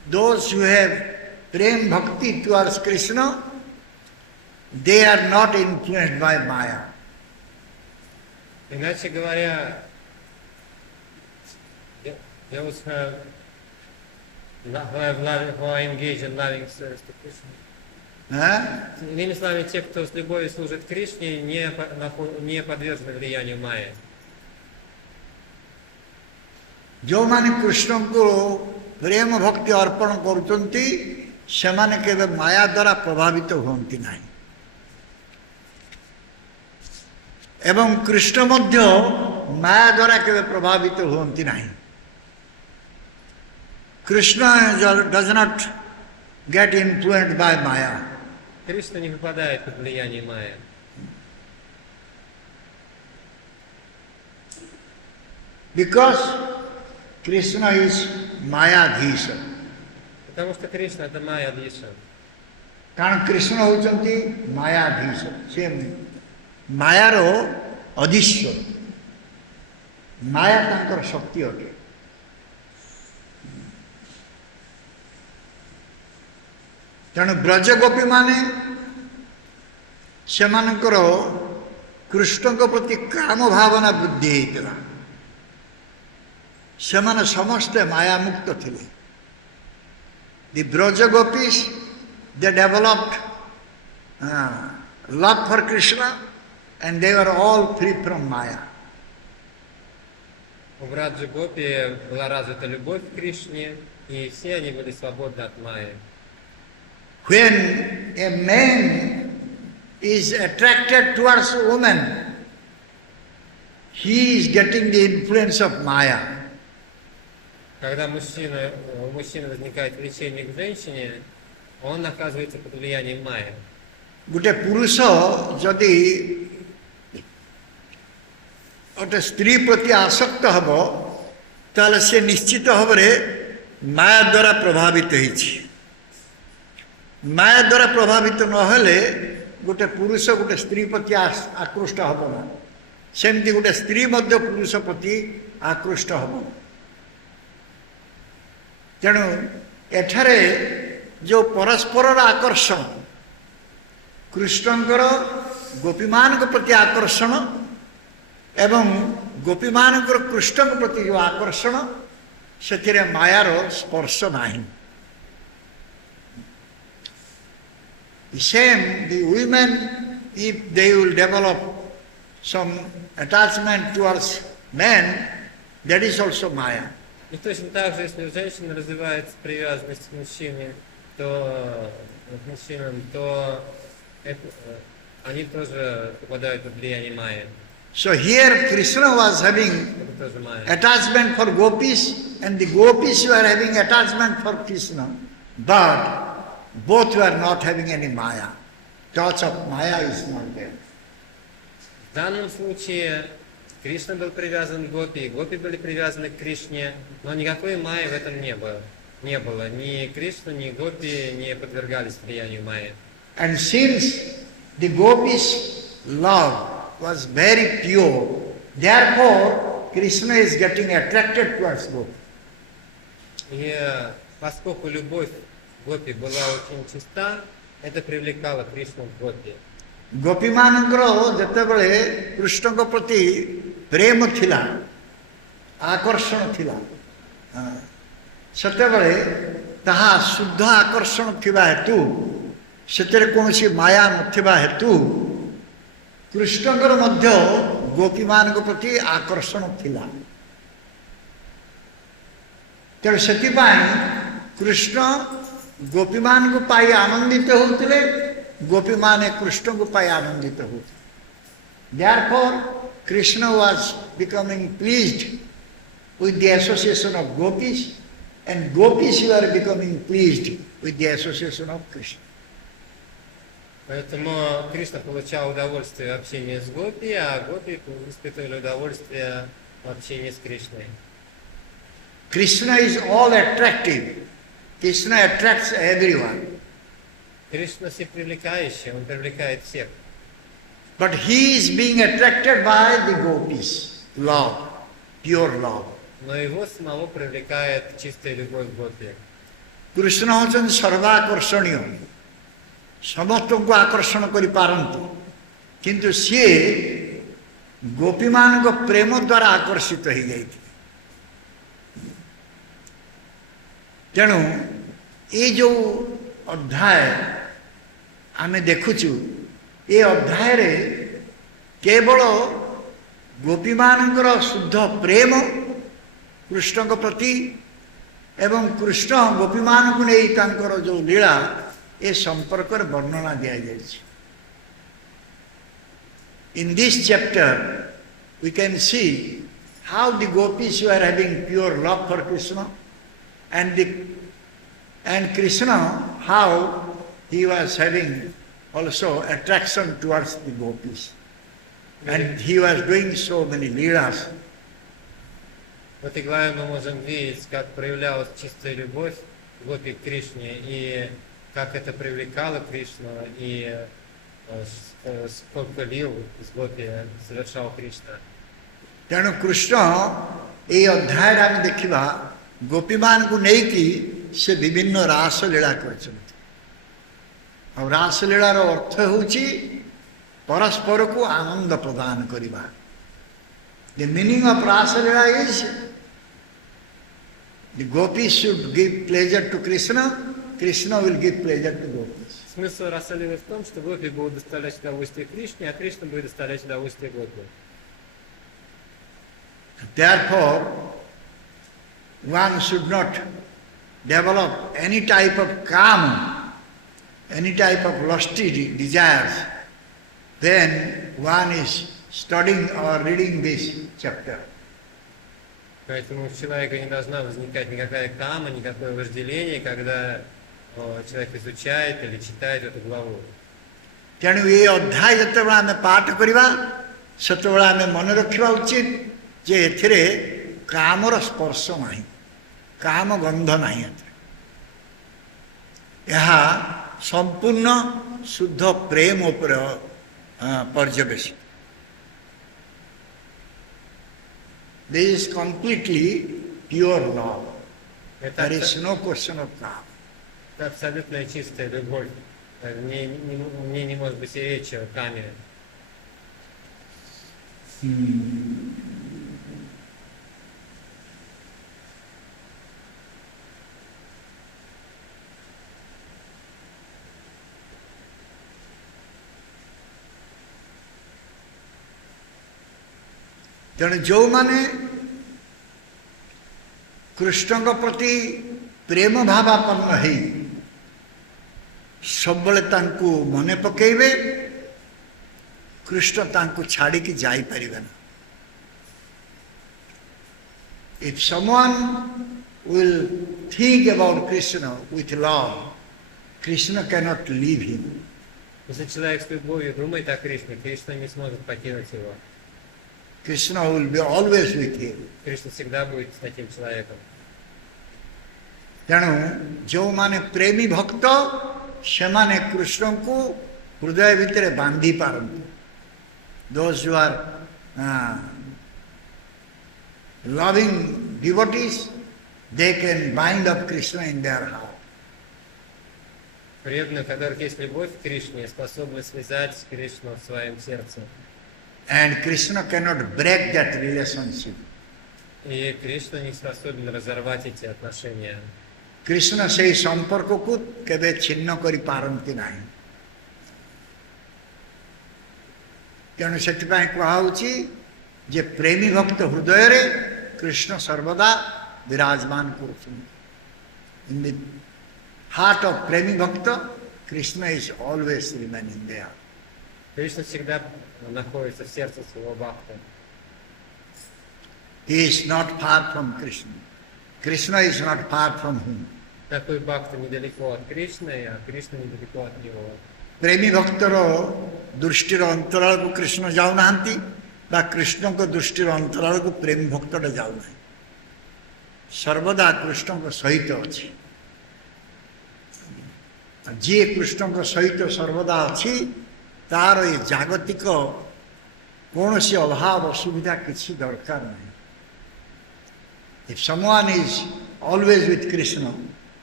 those who have prem bhakti towards Krishna, they are not influenced by Maya. Иначе говоря, those who are engaged in loving service to Krishna. Иными словами, те, кто с любовью служит Кришне, не подвержены влиянию майя. ଯେଉଁମାନେ କୃଷ୍ଣଙ୍କୁ ପ୍ରେମ ଭକ୍ତି ଅର୍ପଣ କରୁଛନ୍ତି ସେମାନେ କେବେ ମାୟା ଦ୍ୱାରା ପ୍ରଭାବିତ ହୁଅନ୍ତି ନାହିଁ ଏବଂ କୃଷ୍ଣ ମଧ୍ୟ ମାୟା ଦ୍ୱାରା କେବେ ପ୍ରଭାବିତ ହୁଅନ୍ତି ନାହିଁ Krishna does not get influenced by Maya. Кришна не попадает под влияние майя. Because Krishna is Mayadhisha. Потому что Кришна это майя Диша. କାରଣ କୃଷ୍ଣ ହେଉଛନ୍ତି ମାୟାଧୀଶ ସେ ମାୟାର ଅଧିଶ୍ୱର ମାୟା ତାଙ୍କର ଶକ୍ତି ଅଟେ ତେଣୁ ବ୍ରଜଗୋପୀମାନେ ସେମାନଙ୍କର କୃଷ୍ଣଙ୍କ ପ୍ରତି କାମ ଭାବନା ବୃଦ୍ଧି ହେଇଥିଲା ସେମାନେ ସମସ୍ତେ ମାୟାମୁକ୍ତ ଥିଲେ the Brajagopis they developed love for Krishna and they were all free from Maya. У Браджа Гопи была развита любовь к Кришне, и все они были свободны от майи. When a man is attracted towards a woman, he is getting the influence of Maya. Когда у мужчины возникает влечение к женщине, он оказывается под влиянием майя. ଗୋଟେ ପୁରୁଷ ଯଦି ଗୋଟେ ସ୍ତ୍ରୀ ପ୍ରତି ଆସକ୍ତ ହେବ ତାହେଲେ ସେ ନିଶ୍ଚିତ ଭାବରେ ମାୟା ଦ୍ୱାରା ପ୍ରଭାବିତ ହେଇଛି ମାୟା ଦ୍ୱାରା ପ୍ରଭାବିତ ନହେଲେ ଗୋଟେ ପୁରୁଷ ଗୋଟେ ସ୍ତ୍ରୀ ପ୍ରତି ଆକୃଷ୍ଟ ହେବ ନା ସେମିତି ଗୋଟେ ସ୍ତ୍ରୀ ମଧ୍ୟ ପୁରୁଷ ପ୍ରତି ଆକୃଷ୍ଟ ହେବ ତେଣୁ ଏଠାରେ ଯେଉଁ ପରସ୍ପରର ଆକର୍ଷଣ କୃଷ୍ଣଙ୍କର ଗୋପୀମାନଙ୍କ ପ୍ରତି ଆକର୍ଷଣ ଏବଂ ଗୋପୀମାନଙ୍କର କୃଷ୍ଣଙ୍କ ପ୍ରତି ଯେଉଁ ଆକର୍ଷଣ ସେଥିରେ ମାୟାର ସ୍ପର୍ଶ ନାହିଁ Same, the women, if they will develop some attachment towards men, that is also Maya. И точно так же, если у женщины развивается привязанность к мужчинам, то они тоже попадают под влияние майя. So here Krishna was having attachment for gopis and the gopis were having attachment for Krishna. But both were not having any Maya. Touch of Maya is not there. В данном случае Кришна был привязан к Гопи, Гопи были привязаны к Кришне, но никакой майи в этом не было. Ни Кришна, ни Гопи не подвергались влиянию майи. And since the gopis' love was very pure, therefore Krishna is getting attracted towards Gopi. И поскольку любовь Гопи была очень чиста, это привлекало Кришну к Гопи. ଗୋପୀମାନଙ୍କର ଯେତେବେଳେ କୃଷ୍ଣଙ୍କ ପ୍ରତି ପ୍ରେମ ଥିଲା ଆକର୍ଷଣ ଥିଲା ସେତେବେଳେ ତାହା ଶୁଦ୍ଧ ଆକର୍ଷଣ ଥିବା ହେତୁ ସେଥିରେ କୌଣସି ମାୟା ନଥିବା ହେତୁ କୃଷ୍ଣଙ୍କର ମଧ୍ୟ ଗୋପୀମାନଙ୍କ ପ୍ରତି ଆକର୍ଷଣ ଥିଲା ତେଣୁ ସେଥିପାଇଁ କୃଷ୍ଣ ଗୋପୀମାନଙ୍କୁ ପାଇ ଆନନ୍ଦିତ ହେଉଥିଲେ ଗୋପୀମାନେ କୃଷ୍ଣଙ୍କୁ ପାଇ ଆନନ୍ଦିତ ହେଉଥିଲେ Therefore, Krishna was becoming pleased with the association of gopis and gopis were becoming pleased with the association of Krishna. Поэтому Кришна получал удовольствие в общении с Гопи, а Гопи испытывали удовольствие в общении с Кришной. Krishna is all attractive. Krishna attracts everyone. Кришна всепривлекающий, он привлекает всех. But he is being attracted by the gopis, love, pure love. Но его самого привлекает чистая любовь к Гопи. Krishna होचन सर्वाकर्षणीय समस्त को आकर्षण करि पारंती किंतु सी गोपी मान को प्रेम द्वारा आकर्षित हो जाती तेणु ये जो अध्याय आम देखुचु ये अध्याय रे केवल गोपी मानकर शुद्ध प्रेम कृष्ण को प्रति एवं कृष्ण गोपी मान को नहीं तांकर जो लीला ये संपर्क वर्णना दिया जाए In this chapter we can see how the gopis were having pure love for Krishna and Krishna how he was having also attraction towards the gopis and he was doing so many leelas. В этой главе мы можем видеть, как проявлялась чистая любовь гопи к Кришне, и как это привлекало Кришну, и сколько лил с гопи совершал Кришна. तेणु कृष्ण ये अध्याय आम देखा गोपी मान को लेकिन से विभिन्न रासलीला कर रासलीलार अर्थ हूँ परस्पर को आनंद प्रदान करवा. The meaning of Raslila is the gopis should give pleasure to Krishna, Krishna will give pleasure to gopis. Смысл рассолилы в том, что гопи будут доставлять удовольствие Кришне, а Кришна будет доставлять удовольствие гопи. Therefore, one should not develop any type of kama, any type of lusty desires. Then one is studying or reading this chapter. Поэтому у человека не должна возникать никакая кама, никакое вожделение, когда человек изучает или читает эту главу. तेणु ये अध्याय जितेबाला आम पाठ करवा सेतबेला आम मन रखा उचित जे एथिरे कामर स्पर्श नहीं काम गंध नहीं यह संपूर्ण शुद्ध प्रेम उपर पर्यवेसित. This is completely pure love. There is no question of love. Это абсолютно чистая любовь. Мне не может быть и речи о каме. तेणु जो माने कृष्ण को प्रति प्रेम भावापन्न है सब मने पकेबे कृष्ण तांको छाड़ी की जाई परिबे ना. If someone will think about Krishna with love, Krishna cannot leave him. Если человек с любовью думает о Кришне, Кришна не сможет покинуть его. Krishna will be always with him. Кришна всегда будет с таким человеком. तेणु जो माने प्रेमी भक्त से माने कृष्ण को हृदय भितर बांधी पारंती. Those who are loving devotees, they can bind up Krishna in their heart. Преданные, у которых есть любовь к Кришне, способны связать Кришну в своем сердце. And Krishna cannot break that relationship. И Кришна не способен разорвать эти отношения. Krishna सेही संपर्क को केबे छिन्न करि पारंती नाही. तेणु सेथिपाई कहाउछि जे प्रेमी भक्त हृदय रे कृष्ण सर्वदा विराजमान करुछन्. In the heart of प्रेमी भक्त Krishna is always remaining there. Кришна всегда находится в сердце своего бхакта. He is not far from Krishna. Krishna is not far from him. Такой бхакта недалеко от Кришны, а Кришна недалеко от него. प्रेमी भक्तर दृष्टिर अंतराल को कृष्ण जाऊ नांती बा कृष्ण को दृष्टिर अंतराल को प्रेमी भक्तटा जाऊ ना. सर्वदा कृष्ण को सहित अच्छी. जी कृष्ण को सहित सर्वदा अच्छी तार ये जागतिक कौन सी अभाव असुविधा किसी दरकार नहीं. If someone is always with Krishna,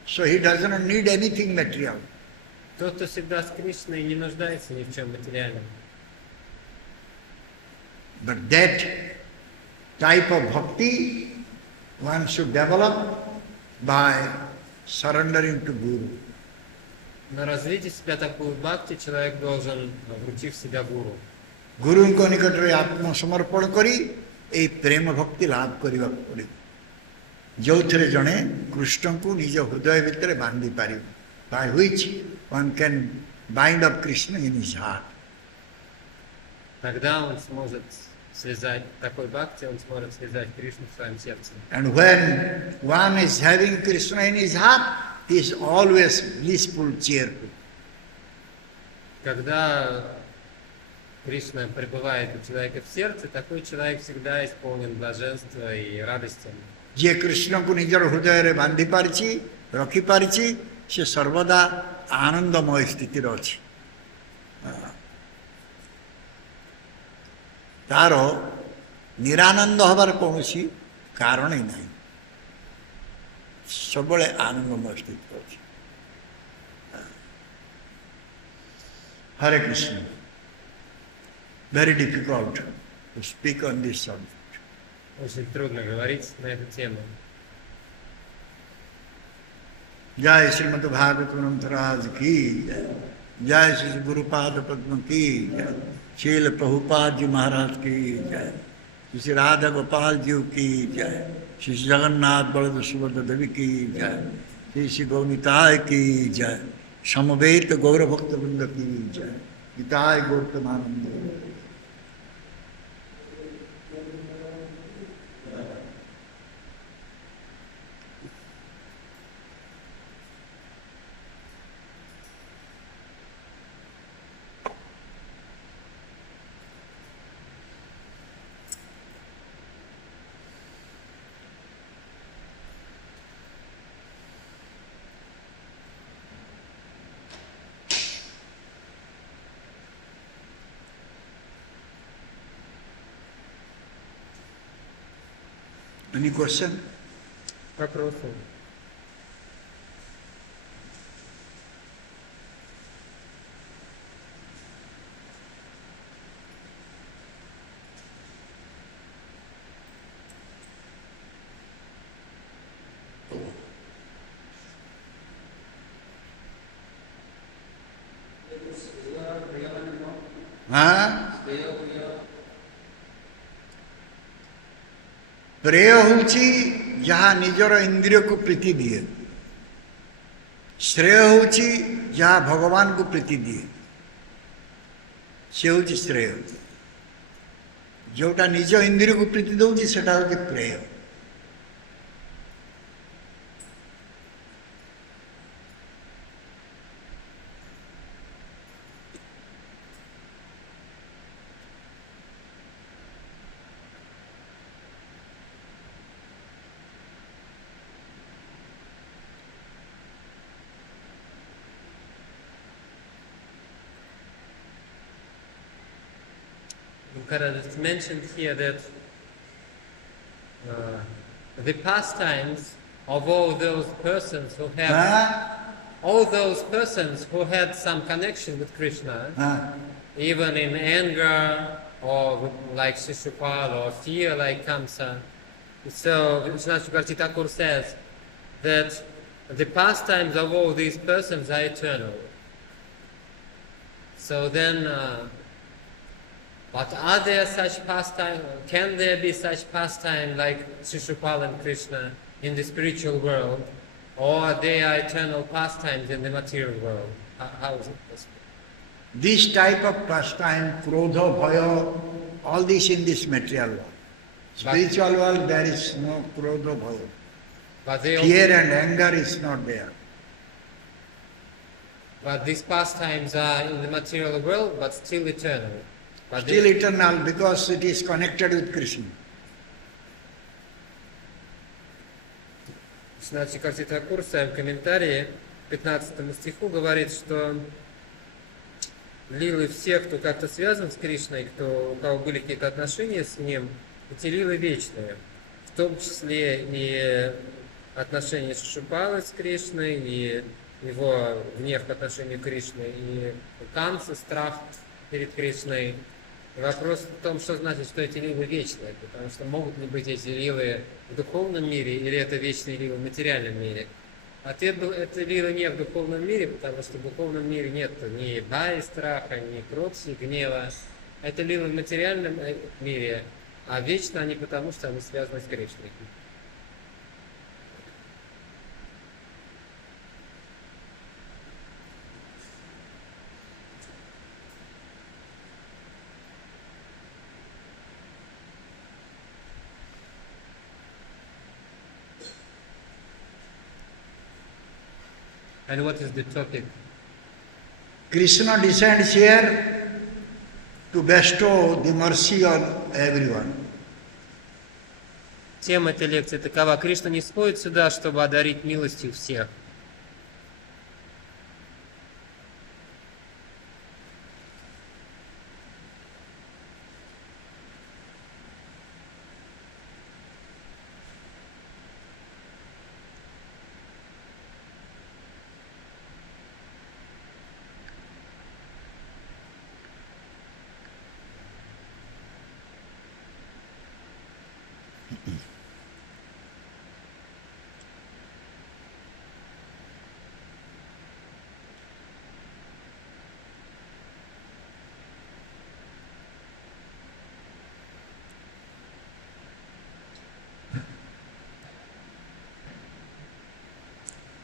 So he does not need anything material. Тот, кто всегда с Кришной, не нуждается ни в чем материальном. But that type of bhakti one should develop by surrendering to Guru. Но развить из себя такую бхакти человек должен, вручив себя гуру. ଗୁରୁଙ୍କ ନିକଟରେ ଆତ୍ମସମର୍ପଣ କରି ଏହି ପ୍ରେମ ଭକ୍ତି ଲାଭ କରିବାକୁ ପଡ଼ିବ, ଯେଉଁଥିରେ ଜଣେ କୃଷ୍ଣଙ୍କୁ ନିଜ ହୃଦୟ ଭିତରେ ବାନ୍ଧି ପାରିବ, by which one can bind up Krishna in his heart. Тогда он сможет связать, такой бхакти, он сможет связать Кришну в своем сердце. And when one is having Krishna in his heart, he is always blissful, cheerful. Когда Кришна пребывает у человека в сердце, такой человек всегда исполнен блаженства и радости. ଯିଏ କୃଷ୍ଣଙ୍କୁ ନିଜର ହୃଦୟରେ ବାନ୍ଧି ପାରିଛି, ରଖିପାରିଛି, ସେ ସର୍ବଦା ଆନନ୍ଦମୟ ସ୍ଥିତିରେ ଅଛି। ତାର ନିରାନନ୍ଦ ହେବାର କୌଣସି କାରଣ ହିଁ ନାହିଁ, ସବୁବେଳେ ଆନନ୍ଦମୟ ସ୍ଥିତିରେ ଅଛି। Hare Krishna. Very difficult to speak on this subject. Очень трудно говорить на эту тему. जय श्रीमद् भागवत ग्रंथराज की जय, जय श्री गुरुपाद पद्म की जय, शील प्रभुपाद जी महाराज की जय, श्री राधा गोपाल जी की जय, श्री जगन्नाथ बलदेव सुभद्रा देवी की जय, श्री गौनिताय की जय, समवेत गौर भक्त वृंद की जय, गीताय गौतमानंद। Any question? Вопросы? प्रेय होउछि जहाँ निजर इंद्रिय को प्रीति दिए, श्रेय होउछि जहाँ भगवान को प्रीति दिए, से होउछि श्रेय। जोटा निज इंद्रिय को प्रीति दउछि सेटा होउछि प्रेय। It's mentioned here that the pastimes of all those persons who had some connection with Krishna, even in anger or like Shishupal or fear like Kamsa. So Vishwanath Chakravarti Thakur says that the pastimes of all these persons are eternal. So then, but are there such pastime? Can there be such pastime like Shishupal and Krishna in the spiritual world, or they are eternal pastimes in the material world? How is it possible? This type of pastime, krodha, bhaya, all this in this material world. Spiritual world, there is no krodha, bhaya. But they Fear and anger is not there. But these pastimes are in the material world, but still eternal. But Still eternal because it is connected with Krishna. Вишванат Чакраварти Тхакур в своем комментарии к 15 стиху говорит, что лилы всех, кто как-то связан с Кришной, у кого были какие-то отношения с ним, эти лилы вечные, в том числе и отношения Шишупалы с Кришной, и его гнев к отношению Кришны, и Камса, страх перед Кришной. Вопрос в том, что значит, что эти лилы вечные, потому что могут ли быть эти лилы в духовном мире, или это вечные лилы в материальном мире. Ответ был, это лилы не в духовном мире, потому что в духовном мире нет ни баи, страха, ни кротси, гнева. Это лилы в материальном мире, а вечно они потому, что они связаны с Кришной. And what is the topic? Krishna descends here to bestow the mercy on everyone. Тема этой лекции такова. Кришна не сходит сюда, чтобы одарить милостью всех.